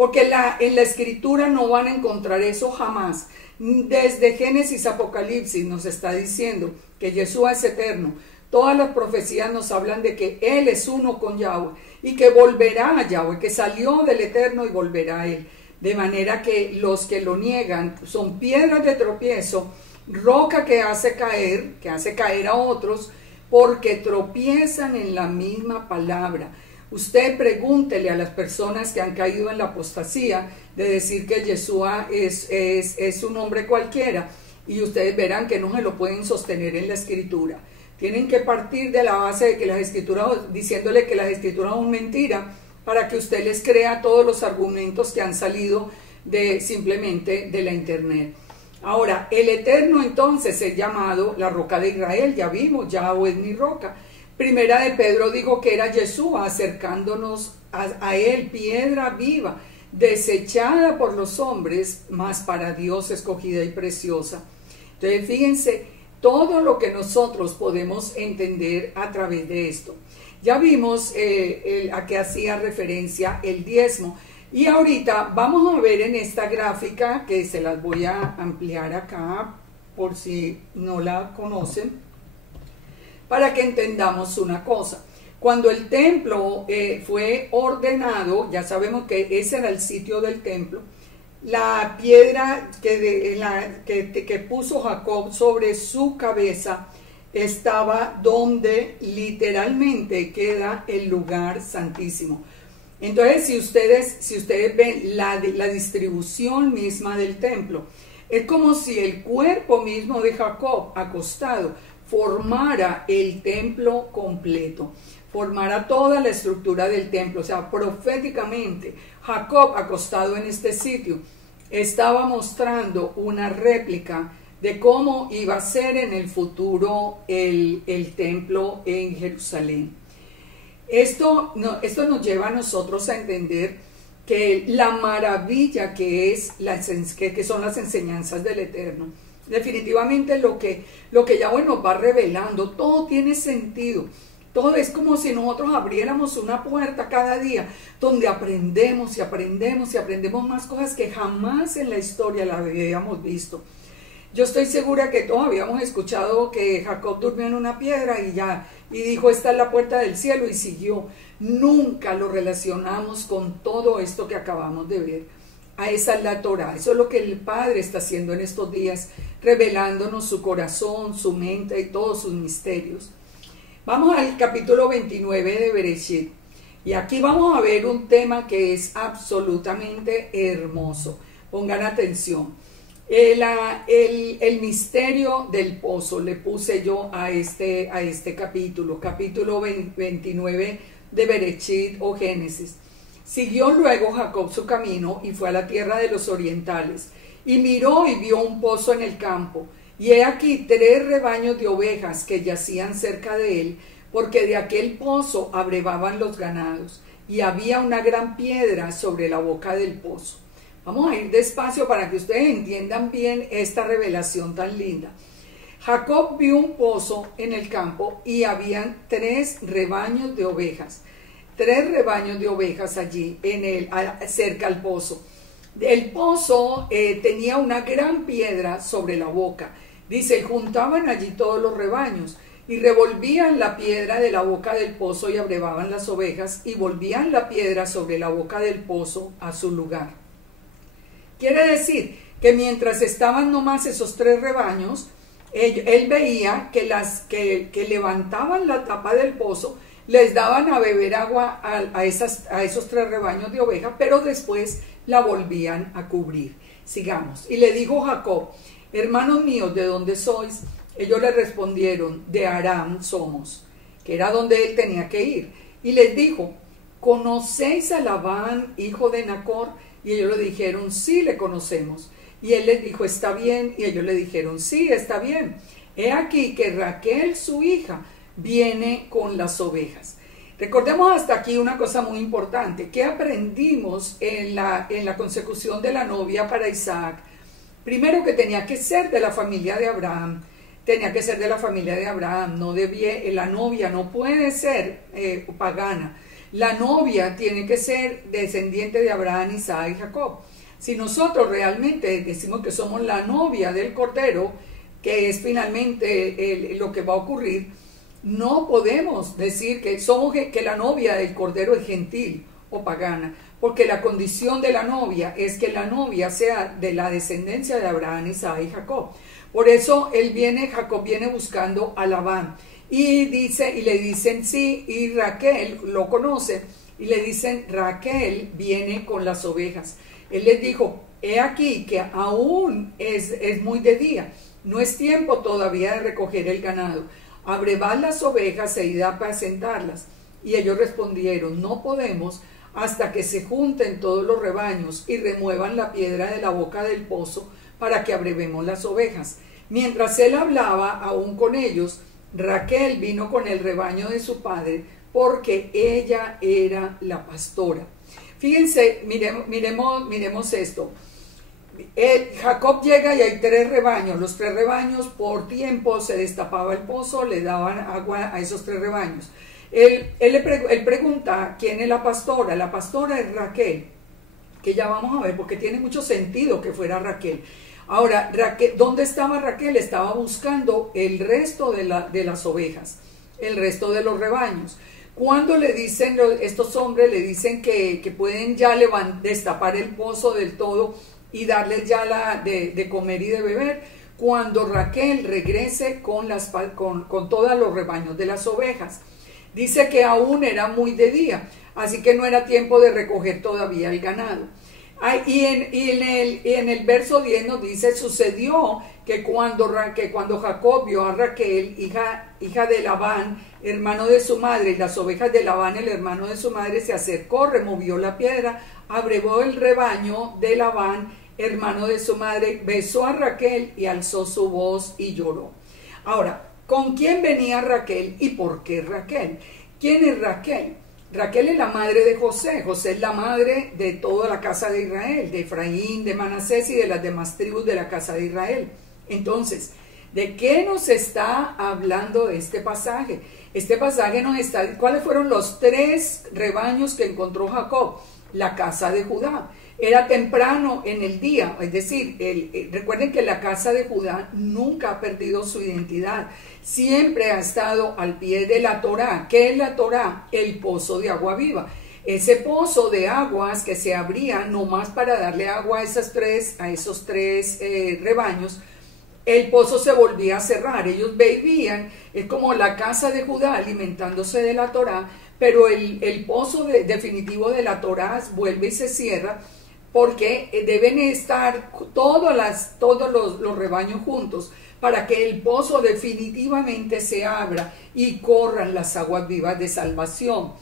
porque en la escritura no van a encontrar eso jamás. Desde Génesis, Apocalipsis nos está diciendo que Yeshua es eterno. Todas las profecías nos hablan de que Él es uno con Yahweh y que volverá a Yahweh, que salió del eterno y volverá a Él. De manera que los que lo niegan son piedras de tropiezo, roca que hace caer a otros, porque tropiezan en la misma palabra. Usted pregúntele a las personas que han caído en la apostasía de decir que Yeshua es un hombre cualquiera, y ustedes verán que no se lo pueden sostener en la escritura. Tienen que partir de la base de que las escrituras, diciéndole que las escrituras son mentira, para que usted les crea todos los argumentos que han salido simplemente de la internet. Ahora, el Eterno entonces es llamado la roca de Israel, ya vimos, Yahweh es mi roca. Primera de Pedro dijo que era Yeshua, acercándonos a Él, piedra viva, desechada por los hombres, mas para Dios escogida y preciosa. Entonces, fíjense, todo lo que nosotros podemos entender a través de esto. Ya vimos a qué hacía referencia el diezmo. Y ahorita vamos a ver en esta gráfica, que se las voy a ampliar acá, por si no la conocen, para que entendamos una cosa. Cuando el templo fue ordenado, ya sabemos que ese era el sitio del templo, la piedra que puso Jacob sobre su cabeza estaba donde literalmente queda el lugar santísimo. Entonces, si ustedes ven la distribución misma del templo, es como si el cuerpo mismo de Jacob acostado formara el templo completo, formara toda la estructura del templo. O sea, proféticamente, Jacob acostado en este sitio estaba mostrando una réplica de cómo iba a ser en el futuro el templo en Jerusalén. Esto nos lleva a nosotros a entender que la maravilla que son las enseñanzas del Eterno. Definitivamente lo que Yahweh nos va revelando, todo tiene sentido. Todo es como si nosotros abriéramos una puerta cada día donde aprendemos y aprendemos y aprendemos más cosas que jamás en la historia la habíamos visto. Yo estoy segura que todos habíamos escuchado que Jacob durmió en una piedra y dijo, esta es la puerta del cielo, y siguió. Nunca lo relacionamos con todo esto que acabamos de ver. A esa es la Torah. Eso es lo que el Padre está haciendo en estos días, revelándonos su corazón, su mente y todos sus misterios. Vamos al capítulo 29 de Bereshit. Y aquí vamos a ver un tema que es absolutamente hermoso. Pongan atención. El misterio del pozo le puse yo a este capítulo 29 de Bereshit o Génesis. Siguió luego Jacob su camino y fue a la tierra de los orientales, y miró y vio un pozo en el campo, y he aquí 3 rebaños de ovejas que yacían cerca de él, porque de aquel pozo abrevaban los ganados, y había una gran piedra sobre la boca del pozo. Vamos a ir despacio para que ustedes entiendan bien esta revelación tan linda. Jacob vio un pozo en el campo y habían 3 rebaños de ovejas. 3 rebaños de ovejas allí cerca al pozo. El pozo tenía una gran piedra sobre la boca. Dice, juntaban allí todos los rebaños y revolvían la piedra de la boca del pozo y abrevaban las ovejas y volvían la piedra sobre la boca del pozo a su lugar. Quiere decir que mientras estaban nomás esos 3 rebaños, él veía que levantaban la tapa del pozo, les daban a beber agua a esos 3 rebaños de ovejas, pero después la volvían a cubrir. Sigamos. Y le dijo Jacob, hermanos míos, ¿de dónde sois? Ellos le respondieron, de Aram somos, que era donde él tenía que ir. Y les dijo, ¿conocéis a Labán, hijo de Nacor? Y ellos le dijeron, sí, le conocemos. Y él les dijo, está bien. Y ellos le dijeron, sí, está bien. He aquí que Raquel, su hija, viene con las ovejas. Recordemos hasta aquí una cosa muy importante. ¿Qué aprendimos en la consecución de la novia para Isaac? Primero, que tenía que ser de la familia de Abraham. Tenía que ser de la familia de Abraham. La novia no puede ser pagana. La novia tiene que ser descendiente de Abraham, Isaac y Jacob. Si nosotros realmente decimos que somos la novia del Cordero, que es finalmente lo que va a ocurrir, no podemos decir que somos que la novia del Cordero es gentil o pagana, porque la condición de la novia es que la novia sea de la descendencia de Abraham, Isaac y Jacob. Por eso Jacob viene buscando a Labán y le dicen sí, y Raquel lo conoce y le dicen: Raquel viene con las ovejas. Él les dijo: he aquí que aún es muy de día, no es tiempo todavía de recoger el ganado. Abrevad las ovejas e id a apacentarlas. Y ellos respondieron: no podemos hasta que se junten todos los rebaños y remuevan la piedra de la boca del pozo para que abrevemos las ovejas. Mientras él hablaba aún con ellos, Raquel vino con el rebaño de su padre, porque ella era la pastora. Fíjense, miremos esto. Jacob llega y hay 3 rebaños. Los 3 rebaños, por tiempo se destapaba el pozo, le daban agua a esos 3 rebaños. Él pregunta: ¿quién es la pastora? La pastora es Raquel, que ya vamos a ver, porque tiene mucho sentido que fuera Raquel. Ahora, ¿dónde estaba Raquel? Estaba buscando el resto de las ovejas, el resto de los rebaños. Cuando le dicen, estos hombres le dicen que pueden ya destapar el pozo del todo y darles ya de comer y de beber, cuando Raquel regrese con todos los rebaños de las ovejas. Dice que aún era muy de día, así que no era tiempo de recoger todavía el ganado. Y en el verso 10 nos dice: sucedió que cuando Jacob vio a Raquel, hija de Labán, hermano de su madre, y las ovejas de Labán, el hermano de su madre, se acercó, removió la piedra, abrevó el rebaño de Labán, hermano de su madre, besó a Raquel y alzó su voz y lloró. Ahora, ¿con quién venía Raquel y por qué Raquel? ¿Quién es Raquel? Raquel es la madre de José. José es la madre de toda la casa de Israel, de Efraín, de Manasés y de las demás tribus de la casa de Israel. Entonces, ¿de qué nos está hablando este pasaje? Este pasaje ¿cuáles fueron los 3 rebaños que encontró Jacob? La casa de Judá. Era temprano en el día, es decir, recuerden que la casa de Judá nunca ha perdido su identidad, siempre ha estado al pie de la Torá. ¿Qué es la Torá? El pozo de agua viva. Ese pozo de aguas que se abría nomás para darle agua a esos tres rebaños, el pozo se volvía a cerrar. Ellos vivían, es como la casa de Judá alimentándose de la Torá, pero el pozo definitivo de la Torá vuelve y se cierra, porque deben estar todos los rebaños juntos para que el pozo definitivamente se abra y corran las aguas vivas de salvación.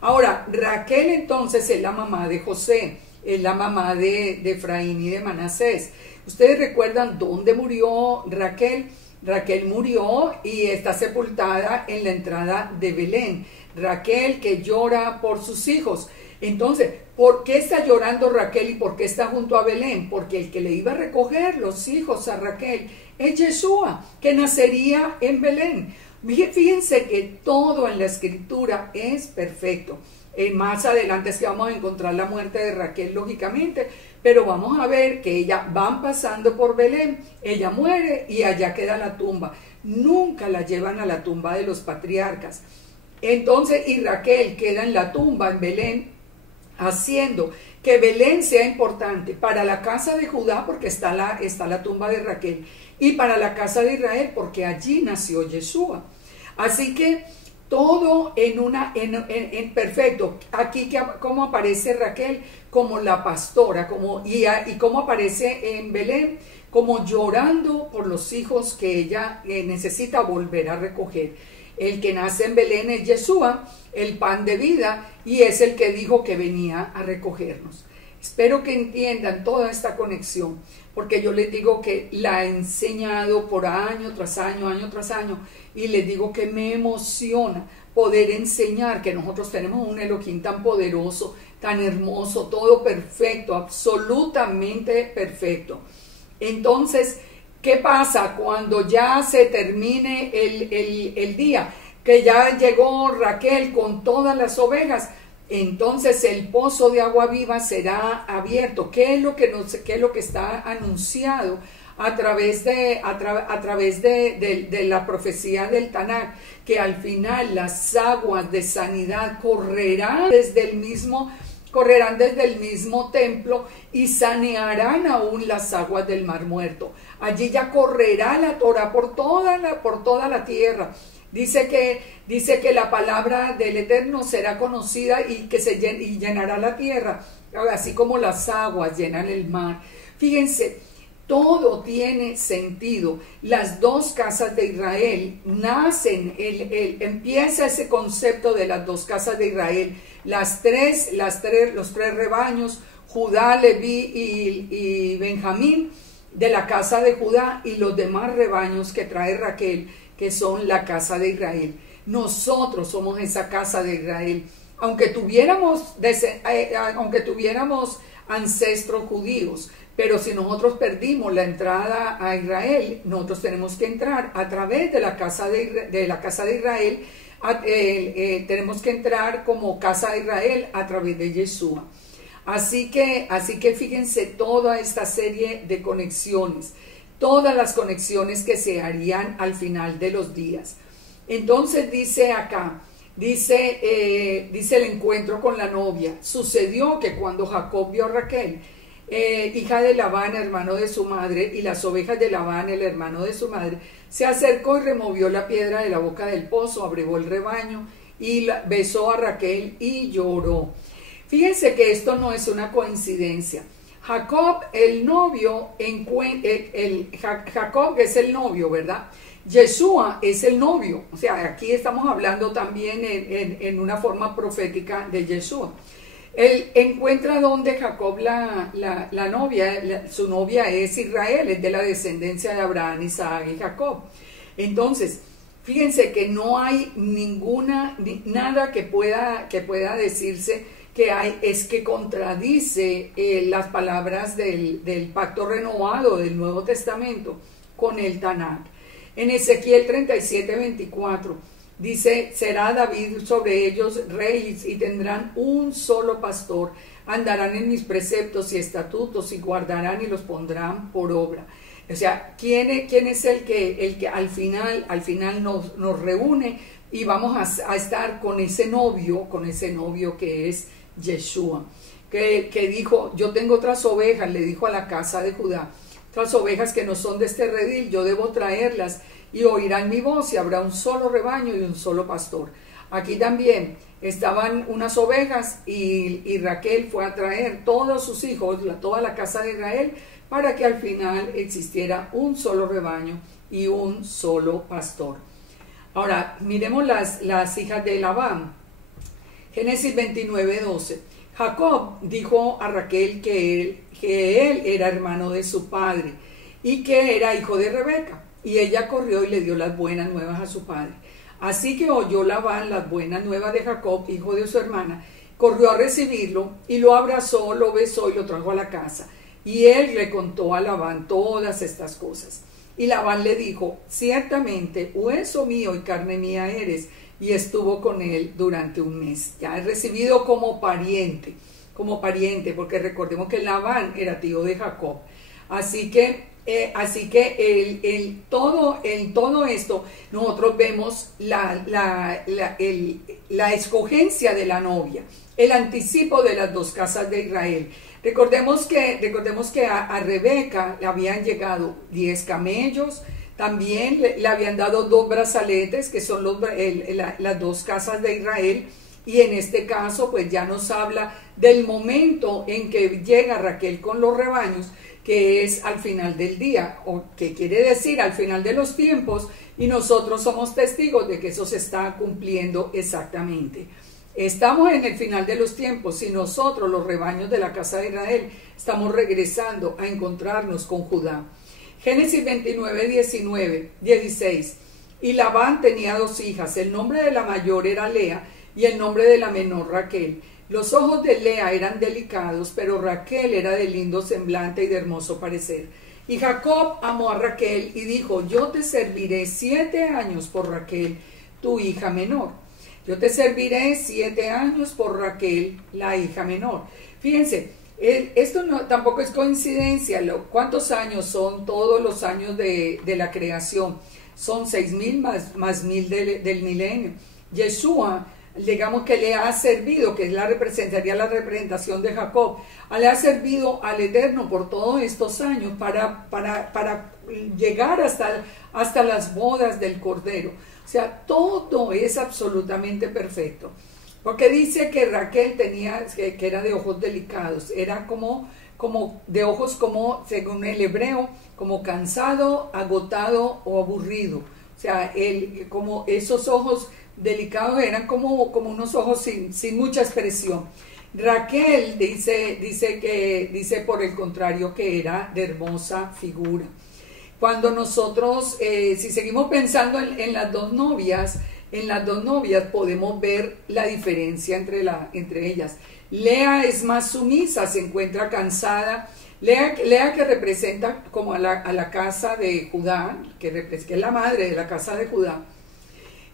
Ahora, Raquel entonces es la mamá de José, es la mamá de Efraín y de Manasés. ¿Ustedes recuerdan dónde murió Raquel? Raquel murió y está sepultada en la entrada de Belén. Raquel que llora por sus hijos. Entonces, ¿por qué está llorando Raquel y por qué está junto a Belén? Porque el que le iba a recoger los hijos a Raquel es Yeshua, que nacería en Belén. Fíjense que todo en la escritura es perfecto. Más adelante es que vamos a encontrar la muerte de Raquel, lógicamente, pero vamos a ver que van pasando por Belén, ella muere y allá queda la tumba. Nunca la llevan a la tumba de los patriarcas. Entonces, y Raquel queda en la tumba en Belén, haciendo que Belén sea importante para la casa de Judá, porque está la tumba de Raquel, y para la casa de Israel, porque allí nació Yeshua. Así que todo en perfecto. Aquí cómo aparece Raquel como la pastora, y cómo aparece en Belén como llorando por los hijos que ella necesita volver a recoger. El que nace en Belén es Yeshua, el pan de vida, y es el que dijo que venía a recogernos. Espero que entiendan toda esta conexión, porque yo les digo que la he enseñado por año tras año, y les digo que me emociona poder enseñar que nosotros tenemos un Elohim tan poderoso, tan hermoso, todo perfecto, absolutamente perfecto. Entonces, ¿qué pasa cuando ya se termine el día? Que ya llegó Raquel con todas las ovejas. entonces el pozo de agua viva será abierto. ¿Qué es lo que está anunciado a través de la profecía del Tanakh? Que al final las aguas de sanidad correrán desde el mismo templo y sanearán aún las aguas del Mar Muerto. Allí ya correrá la Torah por toda la tierra. Dice que la palabra del Eterno será conocida y llenará la tierra, así como las aguas llenan el mar. Fíjense, todo tiene sentido. Las dos casas de Israel nacen, empieza ese concepto de las dos casas de Israel. Los tres rebaños, Judá, Leví y Benjamín, de la casa de Judá, y los demás rebaños que trae Raquel, que son la casa de Israel. Nosotros somos esa casa de Israel. Aunque tuviéramos ancestros judíos, pero si nosotros perdimos la entrada a Israel, nosotros tenemos que entrar a través de la casa de Israel. Tenemos que entrar como casa de Israel a través de Yeshua. Así que fíjense toda esta serie de conexiones, todas las conexiones que se harían al final de los días. Entonces dice acá, dice el encuentro con la novia. Sucedió que cuando Jacob vio a Raquel, hija de Labán, hermano de su madre, y las ovejas de Labán, el hermano de su madre, se acercó y removió la piedra de la boca del pozo, abrevó el rebaño y besó a Raquel y lloró. Fíjense que esto no es una coincidencia. Jacob, el novio, Jacob es el novio, ¿verdad? Yeshua es el novio. O sea, aquí estamos hablando también en una forma profética de Yeshua. Él encuentra donde Jacob la novia, su novia es Israel, es de la descendencia de Abraham, Isaac y Jacob. Entonces, fíjense que no hay nada que pueda decirse es que contradice las palabras del pacto renovado del Nuevo Testamento con el Tanakh. En Ezequiel 37:24 dice: será David sobre ellos rey y tendrán un solo pastor, andarán en mis preceptos y estatutos y guardarán y los pondrán por obra. O sea, ¿quién es el que al final nos reúne y vamos a estar con ese novio que es Yeshua, que dijo: yo tengo otras ovejas, le dijo a la casa de Judá, otras ovejas que no son de este redil, yo debo traerlas y oirán mi voz, y habrá un solo rebaño y un solo pastor. Aquí también estaban unas ovejas y Raquel fue a traer todos sus hijos, toda la casa de Israel, para que al final existiera un solo rebaño y un solo pastor. Ahora, miremos las hijas de Labán. Génesis 29:12. Jacob dijo a Raquel que él era hermano de su padre y que era hijo de Rebeca. Y ella corrió y le dio las buenas nuevas a su padre. Así que oyó Labán las buenas nuevas de Jacob, hijo de su hermana, corrió a recibirlo y lo abrazó, lo besó y lo trajo a la casa. Y él le contó a Labán todas estas cosas. Y Labán le dijo: ciertamente, hueso mío y carne mía eres. Y estuvo con él durante un mes. Ya es recibido como pariente, porque recordemos que Labán era tío de Jacob. Así que en todo esto nosotros vemos la escogencia de la novia, el anticipo de las dos casas de Israel. Recordemos que a Rebeca le habían llegado 10 camellos. También le habían dado 2 brazaletes, que son las dos casas de Israel. Y en este caso, pues ya nos habla del momento en que llega Raquel con los rebaños, que es al final del día, o que quiere decir al final de los tiempos, y nosotros somos testigos de que eso se está cumpliendo exactamente. Estamos en el final de los tiempos y nosotros, los rebaños de la casa de Israel, estamos regresando a encontrarnos con Judá. Génesis 29:16. Y Labán tenía 2 hijas. El nombre de la mayor era Lea y el nombre de la menor Raquel. Los ojos de Lea eran delicados, pero Raquel era de lindo semblante y de hermoso parecer. Y Jacob amó a Raquel y dijo: yo te serviré 7 años por Raquel, tu hija menor. Yo te serviré 7 años por Raquel, la hija menor. Fíjense, esto tampoco es coincidencia. ¿Cuántos años son todos los años de la creación? Son 6.000 más 1.000 del milenio. Yeshua, digamos que le ha servido, que representaría la representación de Jacob, le ha servido al Eterno por todos estos años para llegar hasta las bodas del Cordero. O sea, todo es absolutamente perfecto. Porque dice que Raquel que era de ojos delicados, era como de ojos como, según el hebreo, como cansado, agotado o aburrido. O sea, como esos ojos delicados eran como unos ojos sin mucha expresión. Raquel dice por el contrario que era de hermosa figura. Cuando nosotros, si seguimos pensando en las dos novias, podemos ver la diferencia entre ellas. Lea es más sumisa, se encuentra cansada. Lea que representa como a la casa de Judá, que es la madre de la casa de Judá.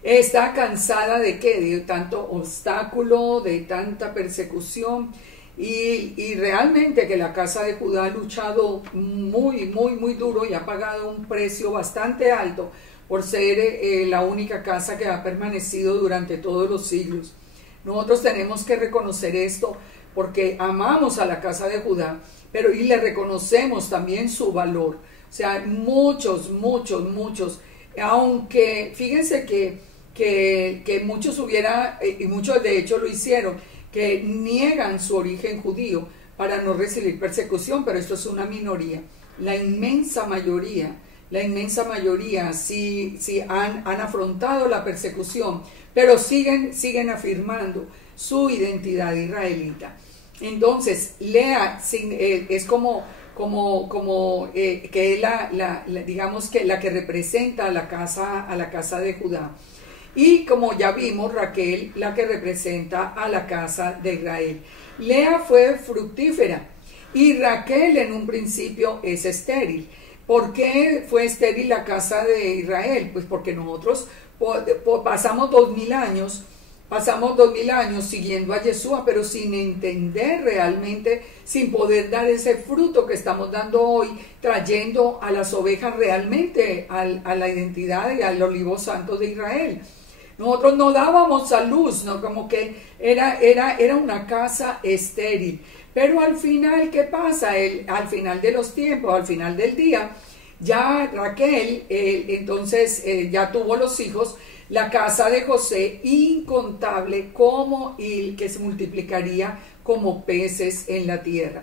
Está cansada de qué, de tanto obstáculo, de tanta persecución, y realmente que la casa de Judá ha luchado muy, muy, muy duro y ha pagado un precio bastante alto por ser la única casa que ha permanecido durante todos los siglos. Nosotros tenemos que reconocer esto porque amamos a la casa de Judá, y le reconocemos también su valor. O sea, muchos, aunque fíjense que muchos y muchos de hecho lo hicieron, que niegan su origen judío para no recibir persecución, pero esto es una minoría. La inmensa mayoría sí han afrontado la persecución, pero siguen afirmando su identidad israelita. Entonces, Lea es como que es digamos que la que representa a la casa de Judá. Y como ya vimos, Raquel, la que representa a la casa de Israel. Lea fue fructífera y Raquel en un principio es estéril. ¿Por qué fue estéril la casa de Israel? Pues porque nosotros pasamos 2.000 años siguiendo a Yeshua, pero sin entender realmente, sin poder dar ese fruto que estamos dando hoy, trayendo a las ovejas realmente a la identidad y al olivo santo de Israel. Nosotros no dábamos a luz, ¿no? Como que era una casa estéril. Pero al final, ¿qué pasa? Al final de los tiempos, al final del día, ya Raquel, entonces ya tuvo los hijos, la casa de José, incontable y que se multiplicaría como peces en la tierra.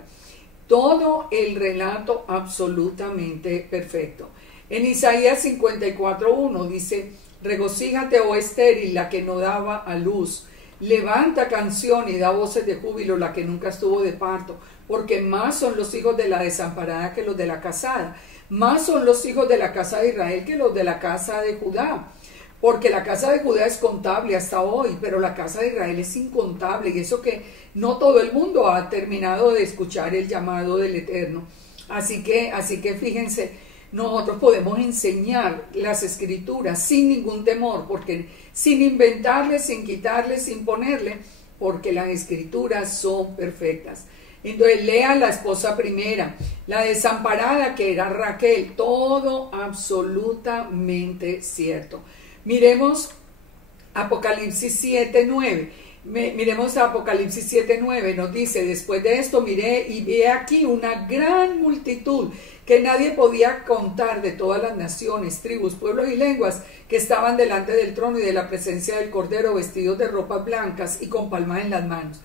Todo el relato absolutamente perfecto. En Isaías 54:1 dice: regocíjate, oh estéril, la que no daba a luz. Levanta canción y da voces de júbilo, la que nunca estuvo de parto, porque más son los hijos de la desamparada que los de la casada. Más son los hijos de la casa de Israel que los de la casa de Judá. Porque la casa de Judá es contable hasta hoy, pero la casa de Israel es incontable. Y eso que no todo el mundo ha terminado de escuchar el llamado del Eterno. Así que fíjense, nosotros podemos enseñar las escrituras sin ningún temor, porque sin inventarle, sin quitarle, sin ponerle, porque las escrituras son perfectas. Entonces Lea, la esposa primera, la desamparada que era Raquel, todo absolutamente cierto. Miremos Apocalipsis 7:9. Miremos a Apocalipsis 7:9, nos dice: después de esto miré y vi aquí una gran multitud que nadie podía contar, de todas las naciones, tribus, pueblos y lenguas, que estaban delante del trono y de la presencia del Cordero, vestidos de ropas blancas y con palmas en las manos.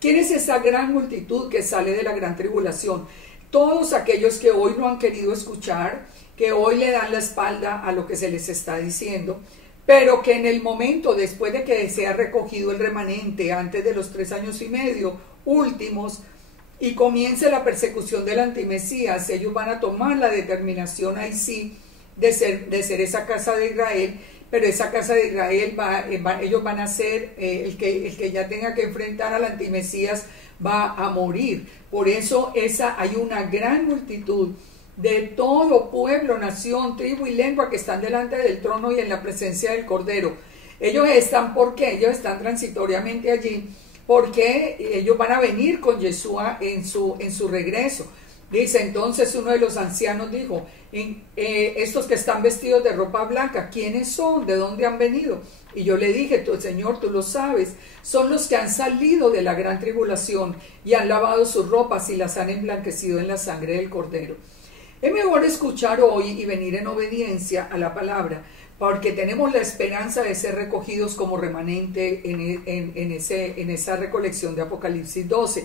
¿Quién es esa gran multitud que sale de la gran tribulación? Todos aquellos que hoy no han querido escuchar, que hoy le dan la espalda a lo que se les está diciendo, pero que en el momento, después de que se ha recogido el remanente, antes de los 3 años y medio últimos, y comience la persecución del antimesías, ellos van a tomar la determinación ahí sí de ser esa casa de Israel, pero esa casa de Israel ellos van a ser el que ya tenga que enfrentar al antimesías va a morir. Por eso hay una gran multitud de todo pueblo, nación, tribu y lengua que están delante del trono y en la presencia del Cordero. Ellos están, ¿por qué? Ellos están transitoriamente allí porque ellos van a venir con Yeshua en su regreso. Dice, entonces uno de los ancianos dijo, estos que están vestidos de ropa blanca, ¿quiénes son? ¿De dónde han venido? Y yo le dije, Señor, tú lo sabes, son los que han salido de la gran tribulación y han lavado sus ropas y las han emblanquecido en la sangre del Cordero. Es mejor escuchar hoy y venir en obediencia a la palabra, porque tenemos la esperanza de ser recogidos como remanente en esa recolección de Apocalipsis 12.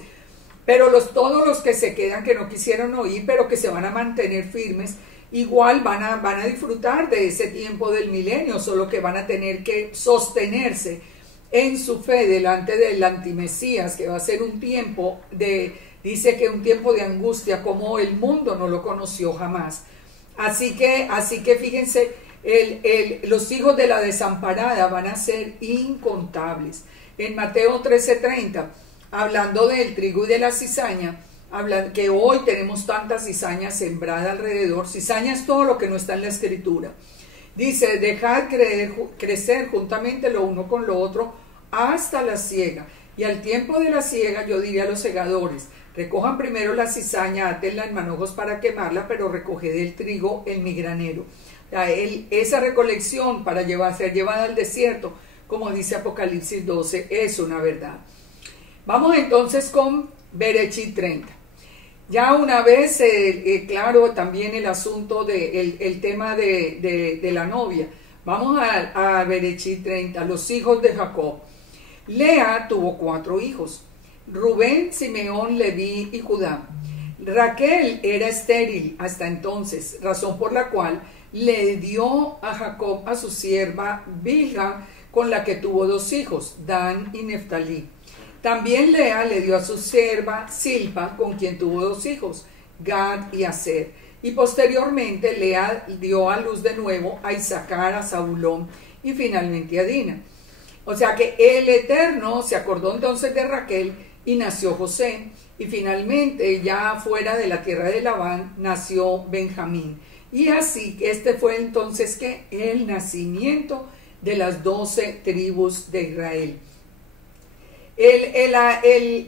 Pero todos los que se quedan, que no quisieron oír, pero que se van a mantener firmes, igual van a disfrutar de ese tiempo del milenio, solo que van a tener que sostenerse en su fe delante del antimesías, que va a ser un tiempo dice que un tiempo de angustia como el mundo no lo conoció jamás. Así que fíjense, los hijos de la desamparada van a ser incontables. En Mateo 13:30, hablando del trigo y de la cizaña, habla que hoy tenemos tanta cizaña sembrada alrededor. Cizaña es todo lo que no está en la escritura. Dice, dejad crecer juntamente lo uno con lo otro hasta la siega. Y al tiempo de la siega yo diría a los segadores, recojan primero la cizaña, átenla en manojos para quemarla, pero recoged el trigo en mi granero. Esa recolección para ser llevada al desierto, como dice Apocalipsis 12, es una verdad. Vamos entonces con Bereshit 30. Ya una vez, claro, también el asunto el tema de la novia. Vamos a Bereshit 30, los hijos de Jacob. Lea tuvo 4 hijos, Rubén, Simeón, Leví y Judá. Raquel era estéril hasta entonces, razón por la cual le dio a Jacob a su sierva Bilha, con la que tuvo 2 hijos, Dan y Neftalí. También Lea le dio a su sierva Silpa, con quien tuvo 2 hijos, Gad y Aser. Y posteriormente Lea dio a luz de nuevo a Isaacar, a Zabulón y finalmente a Dina. O sea que el Eterno se acordó entonces de Raquel y nació José. Y finalmente, ya fuera de la tierra de Labán, nació Benjamín. Y así, este fue entonces el nacimiento de las 12 tribus de Israel.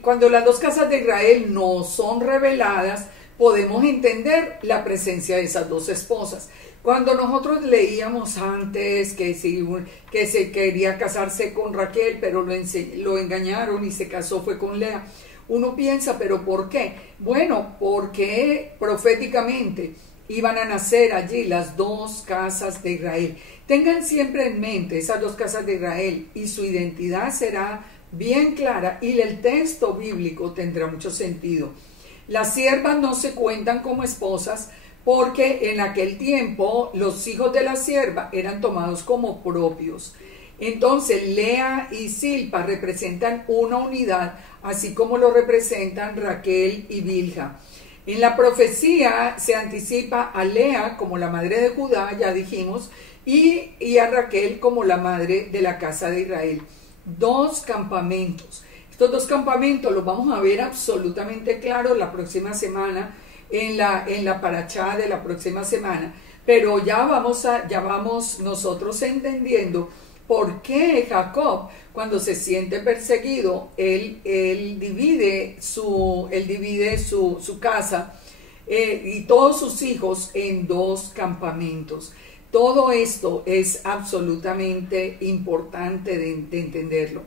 Cuando las 2 casas de Israel no son reveladas, podemos entender la presencia de esas 2 esposas. Cuando nosotros leíamos antes que se quería casarse con Raquel, pero lo engañaron y se casó fue con Lea, uno piensa, ¿pero por qué? Bueno, porque proféticamente iban a nacer allí las 2 casas de Israel. Tengan siempre en mente esas 2 casas de Israel y su identidad será bien clara y el texto bíblico tendrá mucho sentido. Las siervas no se cuentan como esposas porque en aquel tiempo los hijos de la sierva eran tomados como propios. Entonces Lea y Silpa representan una unidad, así como lo representan Raquel y Bilha. En la profecía se anticipa a Lea como la madre de Judá, ya dijimos, y a Raquel como la madre de la casa de Israel. 2 campamentos. Estos 2 campamentos los vamos a ver absolutamente claros la próxima semana, en la parachá de la próxima semana, pero ya vamos nosotros entendiendo por qué Jacob, cuando se siente perseguido, él divide su casa y todos sus hijos en 2 campamentos. Todo esto es absolutamente importante de entenderlo.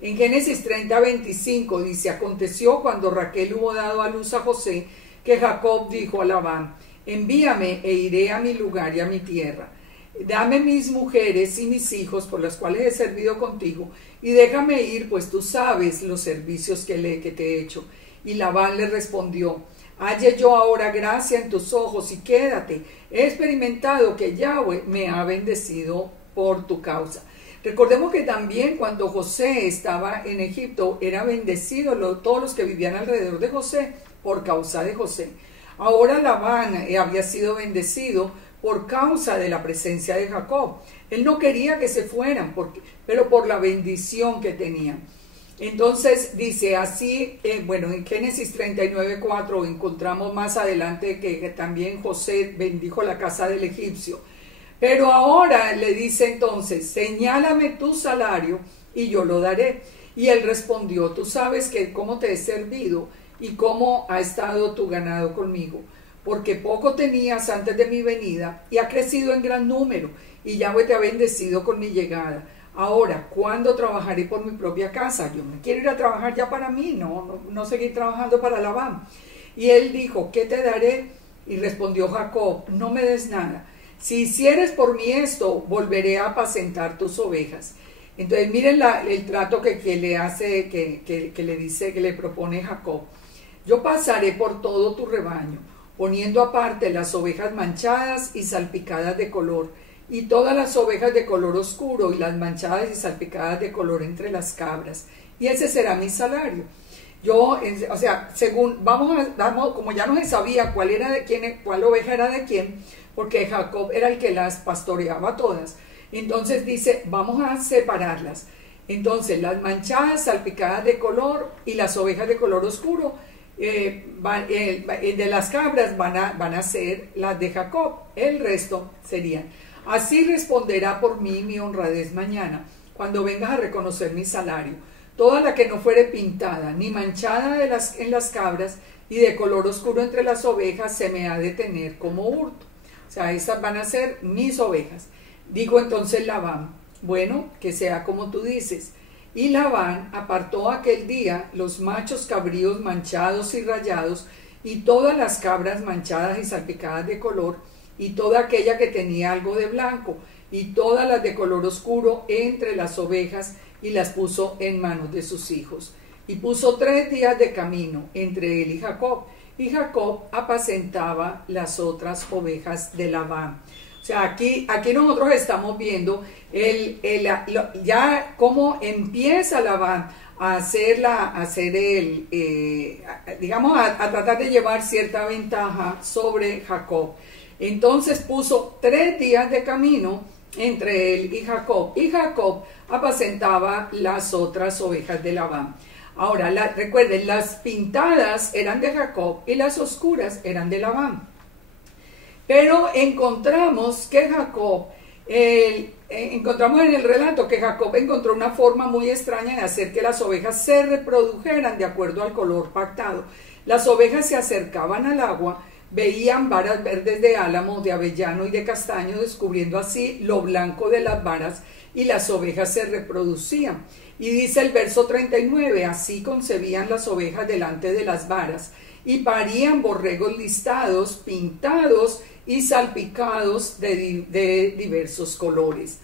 En Génesis 30:25 dice, aconteció cuando Raquel hubo dado a luz a José, que Jacob dijo a Labán, envíame e iré a mi lugar y a mi tierra. Dame mis mujeres y mis hijos por los cuales he servido contigo, y déjame ir, pues tú sabes los servicios que te he hecho. Y Labán le respondió, halle yo ahora gracia en tus ojos y quédate. He experimentado que Yahweh me ha bendecido por tu causa. Recordemos que también cuando José estaba en Egipto, era bendecido todos los que vivían alrededor de José por causa de José. Ahora Labán había sido bendecido por causa de la presencia de Jacob. Él no quería que se fueran, pero por la bendición que tenían. Entonces dice así, en Génesis 39:4 encontramos más adelante que también José bendijo la casa del egipcio. Pero ahora le dice entonces, señálame tu salario y yo lo daré. Y él respondió, tú sabes que cómo te he servido y cómo ha estado tu ganado conmigo, porque poco tenías antes de mi venida y ha crecido en gran número, y Yahweh te ha bendecido con mi llegada. Ahora, ¿cuándo trabajaré por mi propia casa? Yo me quiero ir a trabajar ya para mí, no seguir trabajando para Labán. Y él dijo, ¿qué te daré? Y respondió Jacob, no me des nada. Si hicieres por mí esto, volveré a apacentar tus ovejas. Entonces miren el trato que le hace, que le dice, que le propone Jacob. Yo pasaré por todo tu rebaño, poniendo aparte las ovejas manchadas y salpicadas de color, y todas las ovejas de color oscuro, y las manchadas y salpicadas de color entre las cabras. Y ese será mi salario. Yo, o sea, según, como ya no se sabía cuál era de quién, cuál oveja era de quién, porque Jacob era el que las pastoreaba todas. Entonces dice, vamos a separarlas. Entonces las manchadas salpicadas de color y las ovejas de color oscuro de las cabras van a ser las de Jacob. El resto serían. Así responderá por mí mi honradez mañana, cuando vengas a reconocer mi salario. Toda la que no fuere pintada ni manchada en las cabras y de color oscuro entre las ovejas se me ha de tener como hurto. O sea, estas van a ser mis ovejas. Dijo entonces Labán, bueno, que sea como tú dices. Y Labán apartó aquel día los machos cabríos manchados y rayados, y todas las cabras manchadas y salpicadas de color, y toda aquella que tenía algo de blanco, y todas las de color oscuro entre las ovejas, y las puso en manos de sus hijos. Y puso 3 días de camino entre él y Jacob apacentaba las otras ovejas de Labán. O sea, aquí nosotros estamos viendo ya cómo empieza Labán a tratar de llevar cierta ventaja sobre Jacob. Entonces puso 3 días de camino entre él y Jacob apacentaba las otras ovejas de Labán. Ahora, recuerden, las pintadas eran de Jacob y las oscuras eran de Labán. Pero encontramos encontramos en el relato que Jacob encontró una forma muy extraña de hacer que las ovejas se reprodujeran de acuerdo al color pactado. Las ovejas se acercaban al agua, veían varas verdes de álamo, de avellano y de castaño, descubriendo así lo blanco de las varas, y las ovejas se reproducían. Y dice el verso 39, así concebían las ovejas delante de las varas, y parían borregos listados, pintados y salpicados de diversos colores.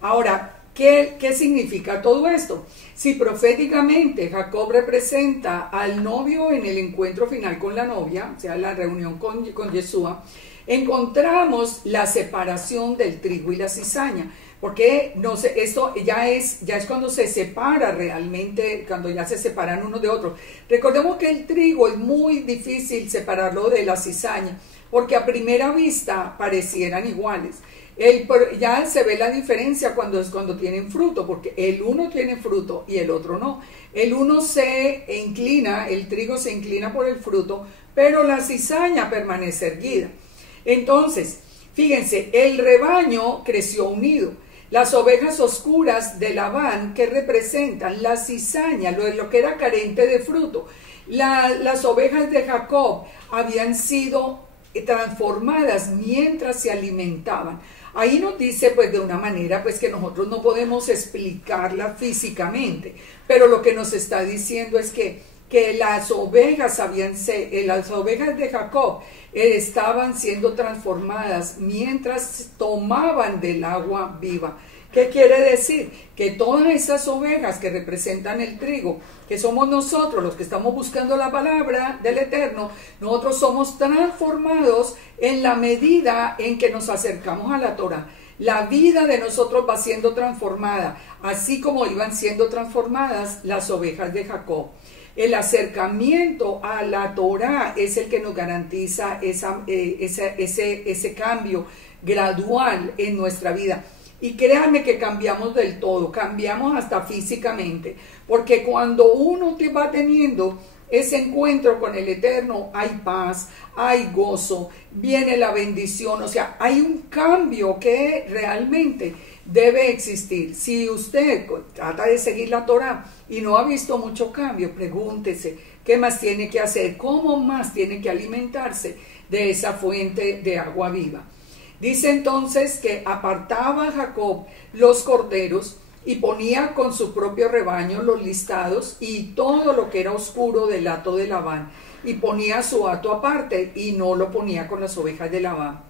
Ahora, ¿qué significa todo esto? Si proféticamente Jacob representa al novio en el encuentro final con la novia, o sea, la reunión con Yeshua, encontramos la separación del trigo y la cizaña. Porque esto ya es cuando se separa realmente, cuando ya se separan uno de otro. Recordemos que el trigo es muy difícil separarlo de la cizaña, porque a primera vista parecieran iguales. Ya se ve la diferencia cuando tienen fruto, porque el uno tiene fruto y el otro no. El uno el trigo se inclina por el fruto, pero la cizaña permanece erguida. Entonces, fíjense, el rebaño creció unido. Las ovejas oscuras de Labán, que representan la cizaña, lo que era carente de fruto. Las ovejas de Jacob habían sido transformadas mientras se alimentaban. Ahí nos dice pues de una manera pues que nosotros no podemos explicarla físicamente, pero lo que nos está diciendo es que las ovejas de Jacob estaban siendo transformadas mientras tomaban del agua viva. ¿Qué quiere decir? Que todas esas ovejas que representan el trigo, que somos nosotros los que estamos buscando la palabra del Eterno, nosotros somos transformados en la medida en que nos acercamos a la Torah. La vida de nosotros va siendo transformada, así como iban siendo transformadas las ovejas de Jacob. El acercamiento a la Torah es el que nos garantiza ese cambio gradual en nuestra vida. Y créanme que cambiamos del todo, cambiamos hasta físicamente, porque cuando uno va teniendo ese encuentro con el Eterno, hay paz, hay gozo, viene la bendición, o sea, hay un cambio que realmente debe existir. Si usted trata de seguir la Torá y no ha visto mucho cambio, pregúntese qué más tiene que hacer, cómo más tiene que alimentarse de esa fuente de agua viva. Dice entonces que apartaba Jacob los corderos y ponía con su propio rebaño los listados y todo lo que era oscuro del hato de Labán, y ponía su hato aparte y no lo ponía con las ovejas de Labán.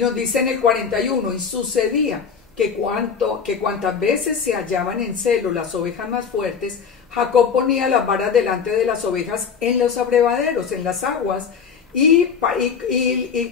Nos dice en el 41, y sucedía que cuantas veces se hallaban en celo las ovejas más fuertes, Jacob ponía las varas delante de las ovejas en los abrevaderos, en las aguas, y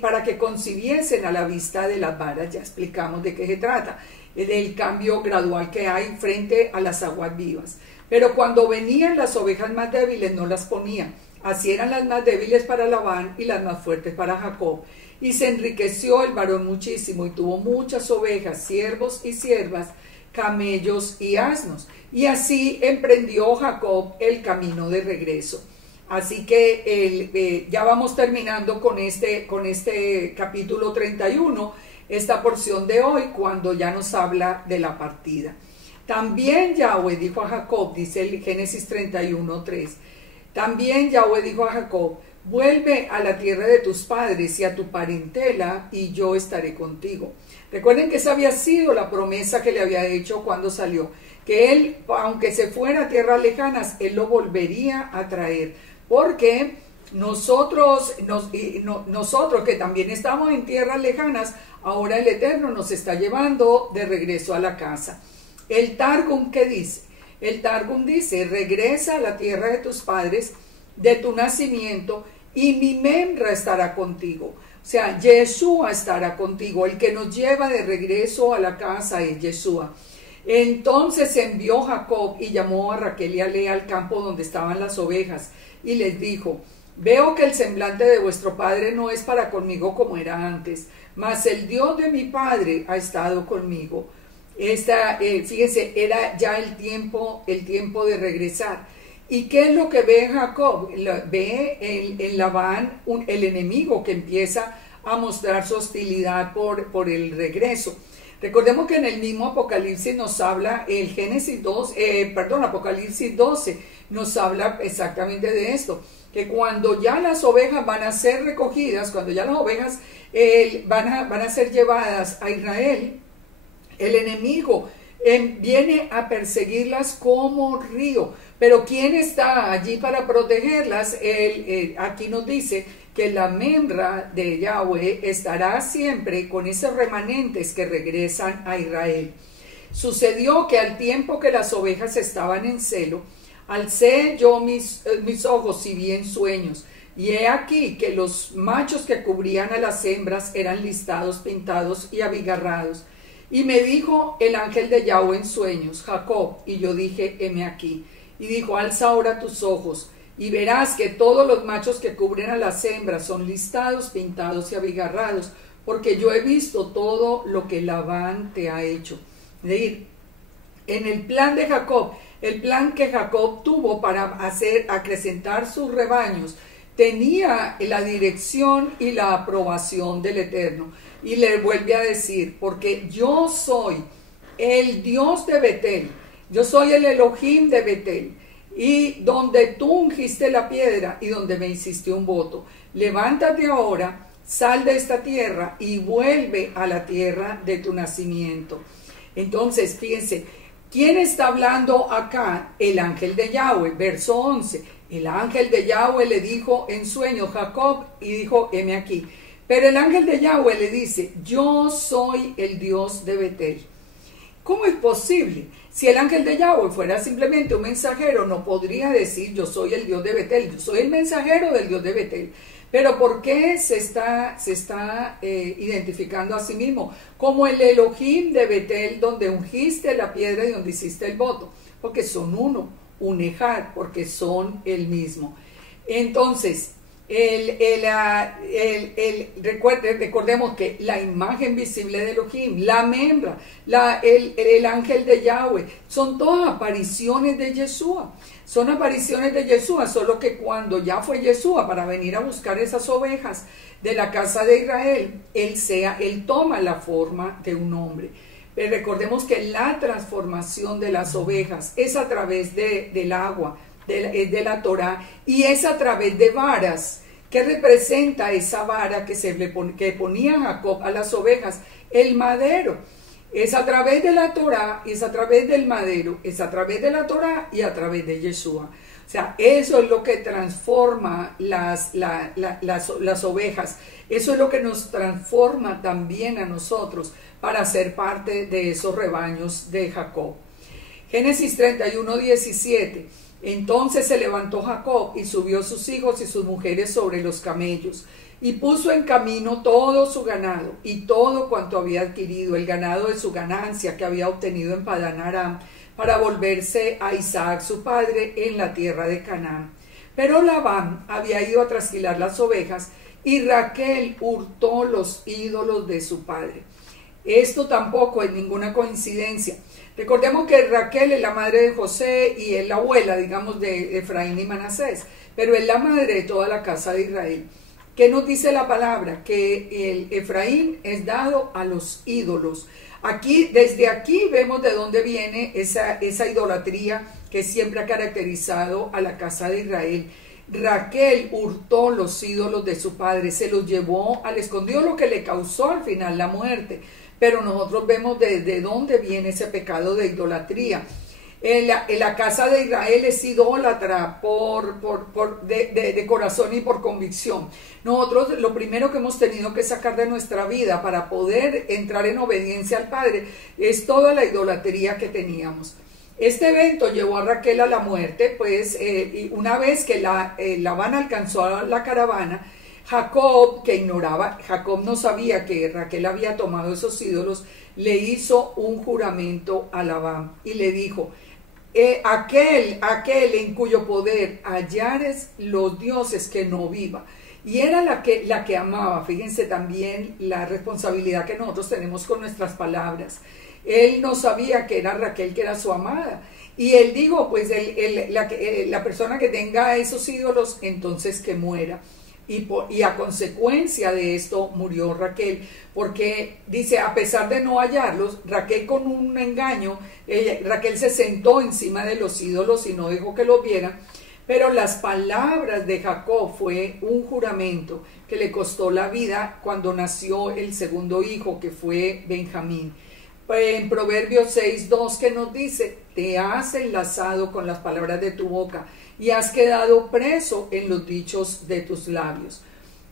para que concibiesen a la vista de las varas. Ya explicamos de qué se trata, del cambio gradual que hay frente a las aguas vivas. Pero cuando venían las ovejas más débiles no las ponía, así eran las más débiles para Labán y las más fuertes para Jacob. Y se enriqueció el varón muchísimo y tuvo muchas ovejas, siervos y siervas, camellos y asnos. Y así emprendió Jacob el camino de regreso. Así que ya vamos terminando con este capítulo 31, esta porción de hoy, cuando ya nos habla de la partida. También Yahweh dijo a Jacob, dice el Génesis 31:3, también Yahweh dijo a Jacob, vuelve a la tierra de tus padres y a tu parentela, y yo estaré contigo. Recuerden que esa había sido la promesa que le había hecho cuando salió, que él, aunque se fuera a tierras lejanas, él lo volvería a traer, porque nosotros que también estamos en tierras lejanas, ahora el Eterno nos está llevando de regreso a la casa. El Targum, ¿qué dice? El Targum dice, regresa a la tierra de tus padres, de tu nacimiento, y mi membra estará contigo. O sea, Yeshua estará contigo. El que nos lleva de regreso a la casa es Yeshua. Entonces envió Jacob y llamó a Raquel y a Lea al campo donde estaban las ovejas, y les dijo, veo que el semblante de vuestro padre no es para conmigo como era antes, mas el Dios de mi padre ha estado conmigo. Fíjense, era ya el tiempo de regresar. ¿Y qué es lo que ve Jacob? Ve en Labán el enemigo que empieza a mostrar su hostilidad por el regreso. Recordemos que en el mismo Apocalipsis nos habla, Apocalipsis 12 nos habla exactamente de esto, que cuando ya las ovejas van a ser recogidas, cuando ya las ovejas van a ser llevadas a Israel, el enemigo viene a perseguirlas como río. Pero ¿quién está allí para protegerlas? Aquí nos dice que la membra de Yahweh estará siempre con esos remanentes que regresan a Israel. Sucedió que al tiempo que las ovejas estaban en celo, alcé yo mis ojos y vi en sueños, y he aquí que los machos que cubrían a las hembras eran listados, pintados y abigarrados. Y me dijo el ángel de Yahweh en sueños, Jacob, y yo dije, heme aquí. Y dijo, alza ahora tus ojos, y verás que todos los machos que cubren a las hembras son listados, pintados y abigarrados, porque yo he visto todo lo que Labán te ha hecho. Es decir, en el plan de Jacob, el plan que Jacob tuvo para acrecentar sus rebaños, tenía la dirección y la aprobación del Eterno. Y le vuelve a decir, porque yo soy el Dios de Betel, yo soy el Elohim de Betel, y donde tú ungiste la piedra y donde me hiciste un voto. Levántate ahora, sal de esta tierra y vuelve a la tierra de tu nacimiento. Entonces, fíjense, ¿quién está hablando acá? El ángel de Yahweh, verso 11. El ángel de Yahweh le dijo en sueño, Jacob, y dijo, heme aquí. Pero el ángel de Yahweh le dice, yo soy el Dios de Betel. ¿Cómo es posible? Si el ángel de Yahweh fuera simplemente un mensajero, no podría decir yo soy el Dios de Betel, yo soy el mensajero del Dios de Betel. Pero ¿por qué se está identificando a sí mismo como el Elohim de Betel, donde ungiste la piedra y donde hiciste el voto? Porque son uno, un ejad, porque son el mismo. Entonces, Recordemos que la imagen visible de Elohim, la membra, el ángel de Yahweh, son todas apariciones de Yeshua. Son apariciones de Yeshua, solo que cuando ya fue Yeshua para venir a buscar esas ovejas de la casa de Israel, él toma la forma de un hombre. Pero recordemos que la transformación de las ovejas es a través del agua, de la Torá, y es a través de varas, que representa esa vara que ponía Jacob a las ovejas, el madero. Es a través de la Torá, es a través del madero, es a través de la Torá y a través de Yeshua. O sea, eso es lo que transforma las ovejas. Eso es lo que nos transforma también a nosotros para ser parte de esos rebaños de Jacob. Génesis 31, 17. Entonces se levantó Jacob y subió sus hijos y sus mujeres sobre los camellos y puso en camino todo su ganado y todo cuanto había adquirido, el ganado de su ganancia que había obtenido en Padán Aram, para volverse a Isaac su padre en la tierra de Canaán. Pero Labán había ido a trasquilar las ovejas y Raquel hurtó los ídolos de su padre. Esto tampoco es ninguna coincidencia. Recordemos que Raquel es la madre de José y es la abuela, digamos, de Efraín y Manasés, pero es la madre de toda la casa de Israel. ¿Qué nos dice la palabra? Que el Efraín es dado a los ídolos. Desde aquí vemos de dónde viene esa idolatría que siempre ha caracterizado a la casa de Israel. Raquel hurtó los ídolos de su padre, se los llevó al escondido, lo que le causó al final la muerte. Pero nosotros vemos de dónde viene ese pecado de idolatría. La casa de Israel es idólatra de corazón y por convicción. Nosotros lo primero que hemos tenido que sacar de nuestra vida para poder entrar en obediencia al Padre es toda la idolatría que teníamos. Este evento llevó a Raquel a la muerte, pues y una vez que Labán alcanzó a la caravana, Jacob no sabía que Raquel había tomado esos ídolos, le hizo un juramento a Labán y le dijo: aquel en cuyo poder hallares los dioses, que no viva. Y era la que amaba. Fíjense también la responsabilidad que nosotros tenemos con nuestras palabras. Él no sabía que era Raquel, que era su amada. Y él dijo, pues la persona que tenga esos ídolos, entonces que muera. Y a consecuencia de esto murió Raquel, porque dice, a pesar de no hallarlos, Raquel con un engaño, Raquel se sentó encima de los ídolos y no dejó que los vieran, pero las palabras de Jacob fue un juramento que le costó la vida cuando nació el segundo hijo, que fue Benjamín. En Proverbios 6:2, que nos dice: te has enlazado con las palabras de tu boca y has quedado preso en los dichos de tus labios.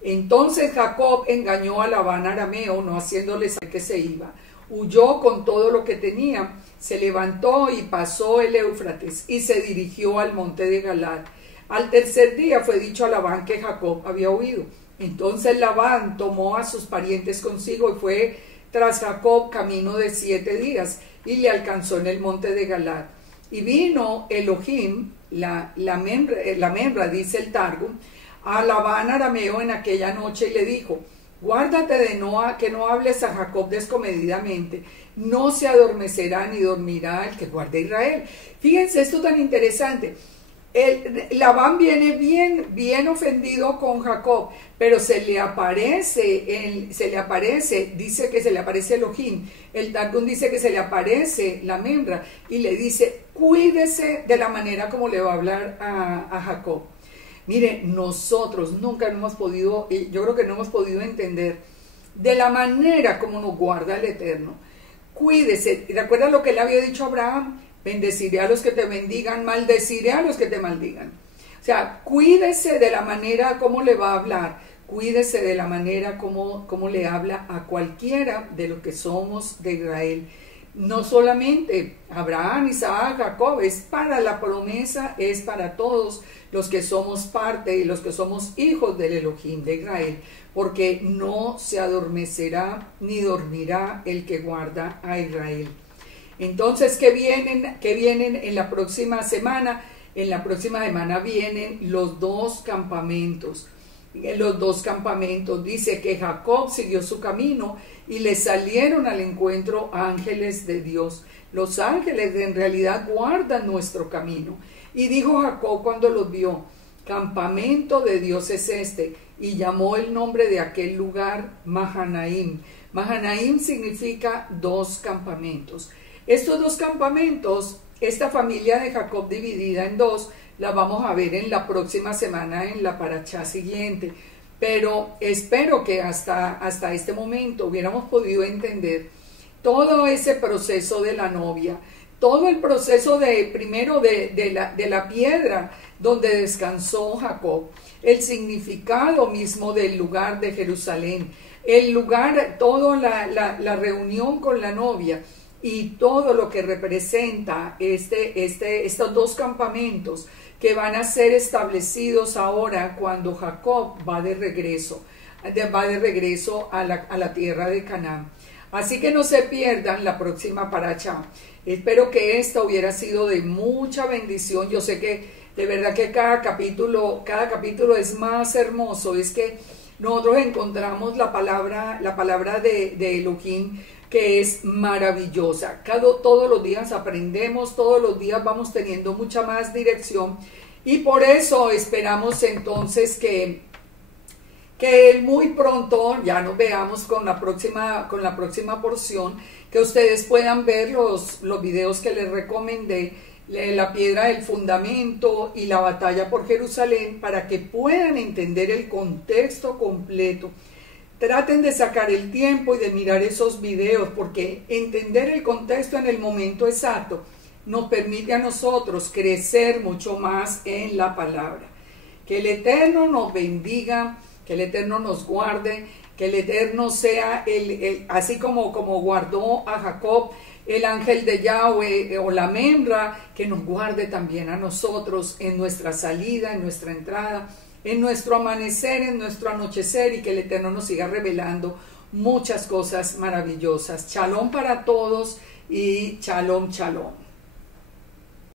Entonces Jacob engañó a Labán arameo, no haciéndole saber que se iba. Huyó con todo lo que tenía, se levantó y pasó el Éufrates y se dirigió al monte de Galaad. Al tercer día fue dicho a Labán que Jacob había huido. Entonces Labán tomó a sus parientes consigo y fue tras Jacob camino de 7 días y le alcanzó en el monte de Galaad. Y vino Elohim, la membra, dice el Targum, a Labán arameo en aquella noche y le dijo: guárdate de que no hables a Jacob descomedidamente, no se adormecerá ni dormirá el que guarde a Israel. Fíjense esto tan interesante. Labán viene bien ofendido con Jacob, pero se le aparece, dice que se le aparece Elohim. El Targum dice que se le aparece la membra y le dice: cuídese de la manera como le va a hablar a Jacob. Mire, nosotros nunca hemos podido, yo creo que no hemos podido entender de la manera como nos guarda el Eterno. Cuídese. ¿Recuerda lo que le había dicho a Abraham? Bendeciré a los que te bendigan, maldeciré a los que te maldigan. O sea, cuídese de la manera como le va a hablar, cuídese de la manera como le habla a cualquiera de los que somos de Israel. No solamente Abraham, Isaac, Jacob, es para la promesa, es para todos los que somos parte y los que somos hijos del Elohim de Israel, porque no se adormecerá ni dormirá el que guarda a Israel. Entonces, ¿qué vienen en la próxima semana? En la próxima semana vienen los 2 campamentos. los dos campamentos. Dice que Jacob siguió su camino y le salieron al encuentro ángeles de Dios. Los ángeles en realidad guardan nuestro camino. Y dijo Jacob cuando los vio: campamento de Dios es este, y llamó el nombre de aquel lugar Mahanaim. Mahanaim significa dos campamentos. Estos dos campamentos, esta familia de Jacob dividida en dos, la vamos a ver en la próxima semana en la parachá siguiente. Pero espero que hasta este momento hubiéramos podido entender todo ese proceso de la novia, todo el proceso primero de la piedra donde descansó Jacob, el significado mismo del lugar de Jerusalén, el lugar, toda la reunión con la novia y todo lo que representa estos dos campamentos que van a ser establecidos ahora cuando Jacob va de regreso a la tierra de Canaán. Así que no se pierdan la próxima parachá. Espero que esta hubiera sido de mucha bendición. Yo sé que de verdad que cada capítulo es más hermoso. Es que nosotros encontramos la palabra de Elohim, que es maravillosa. Todos los días aprendemos, todos los días vamos teniendo mucha más dirección, y por eso esperamos entonces que muy pronto ya nos veamos con la próxima porción, que ustedes puedan ver los videos que les recomendé, la piedra del fundamento y la batalla por Jerusalén, para que puedan entender el contexto completo. Traten de sacar el tiempo y de mirar esos videos, porque entender el contexto en el momento exacto nos permite a nosotros crecer mucho más en la palabra. Que el Eterno nos bendiga, que el Eterno nos guarde, que el Eterno sea así como guardó a Jacob el ángel de Yahweh o la membra, que nos guarde también a nosotros en nuestra salida, en nuestra entrada, en nuestro amanecer, en nuestro anochecer, y que el Eterno nos siga revelando muchas cosas maravillosas. Shalom para todos y shalom, shalom.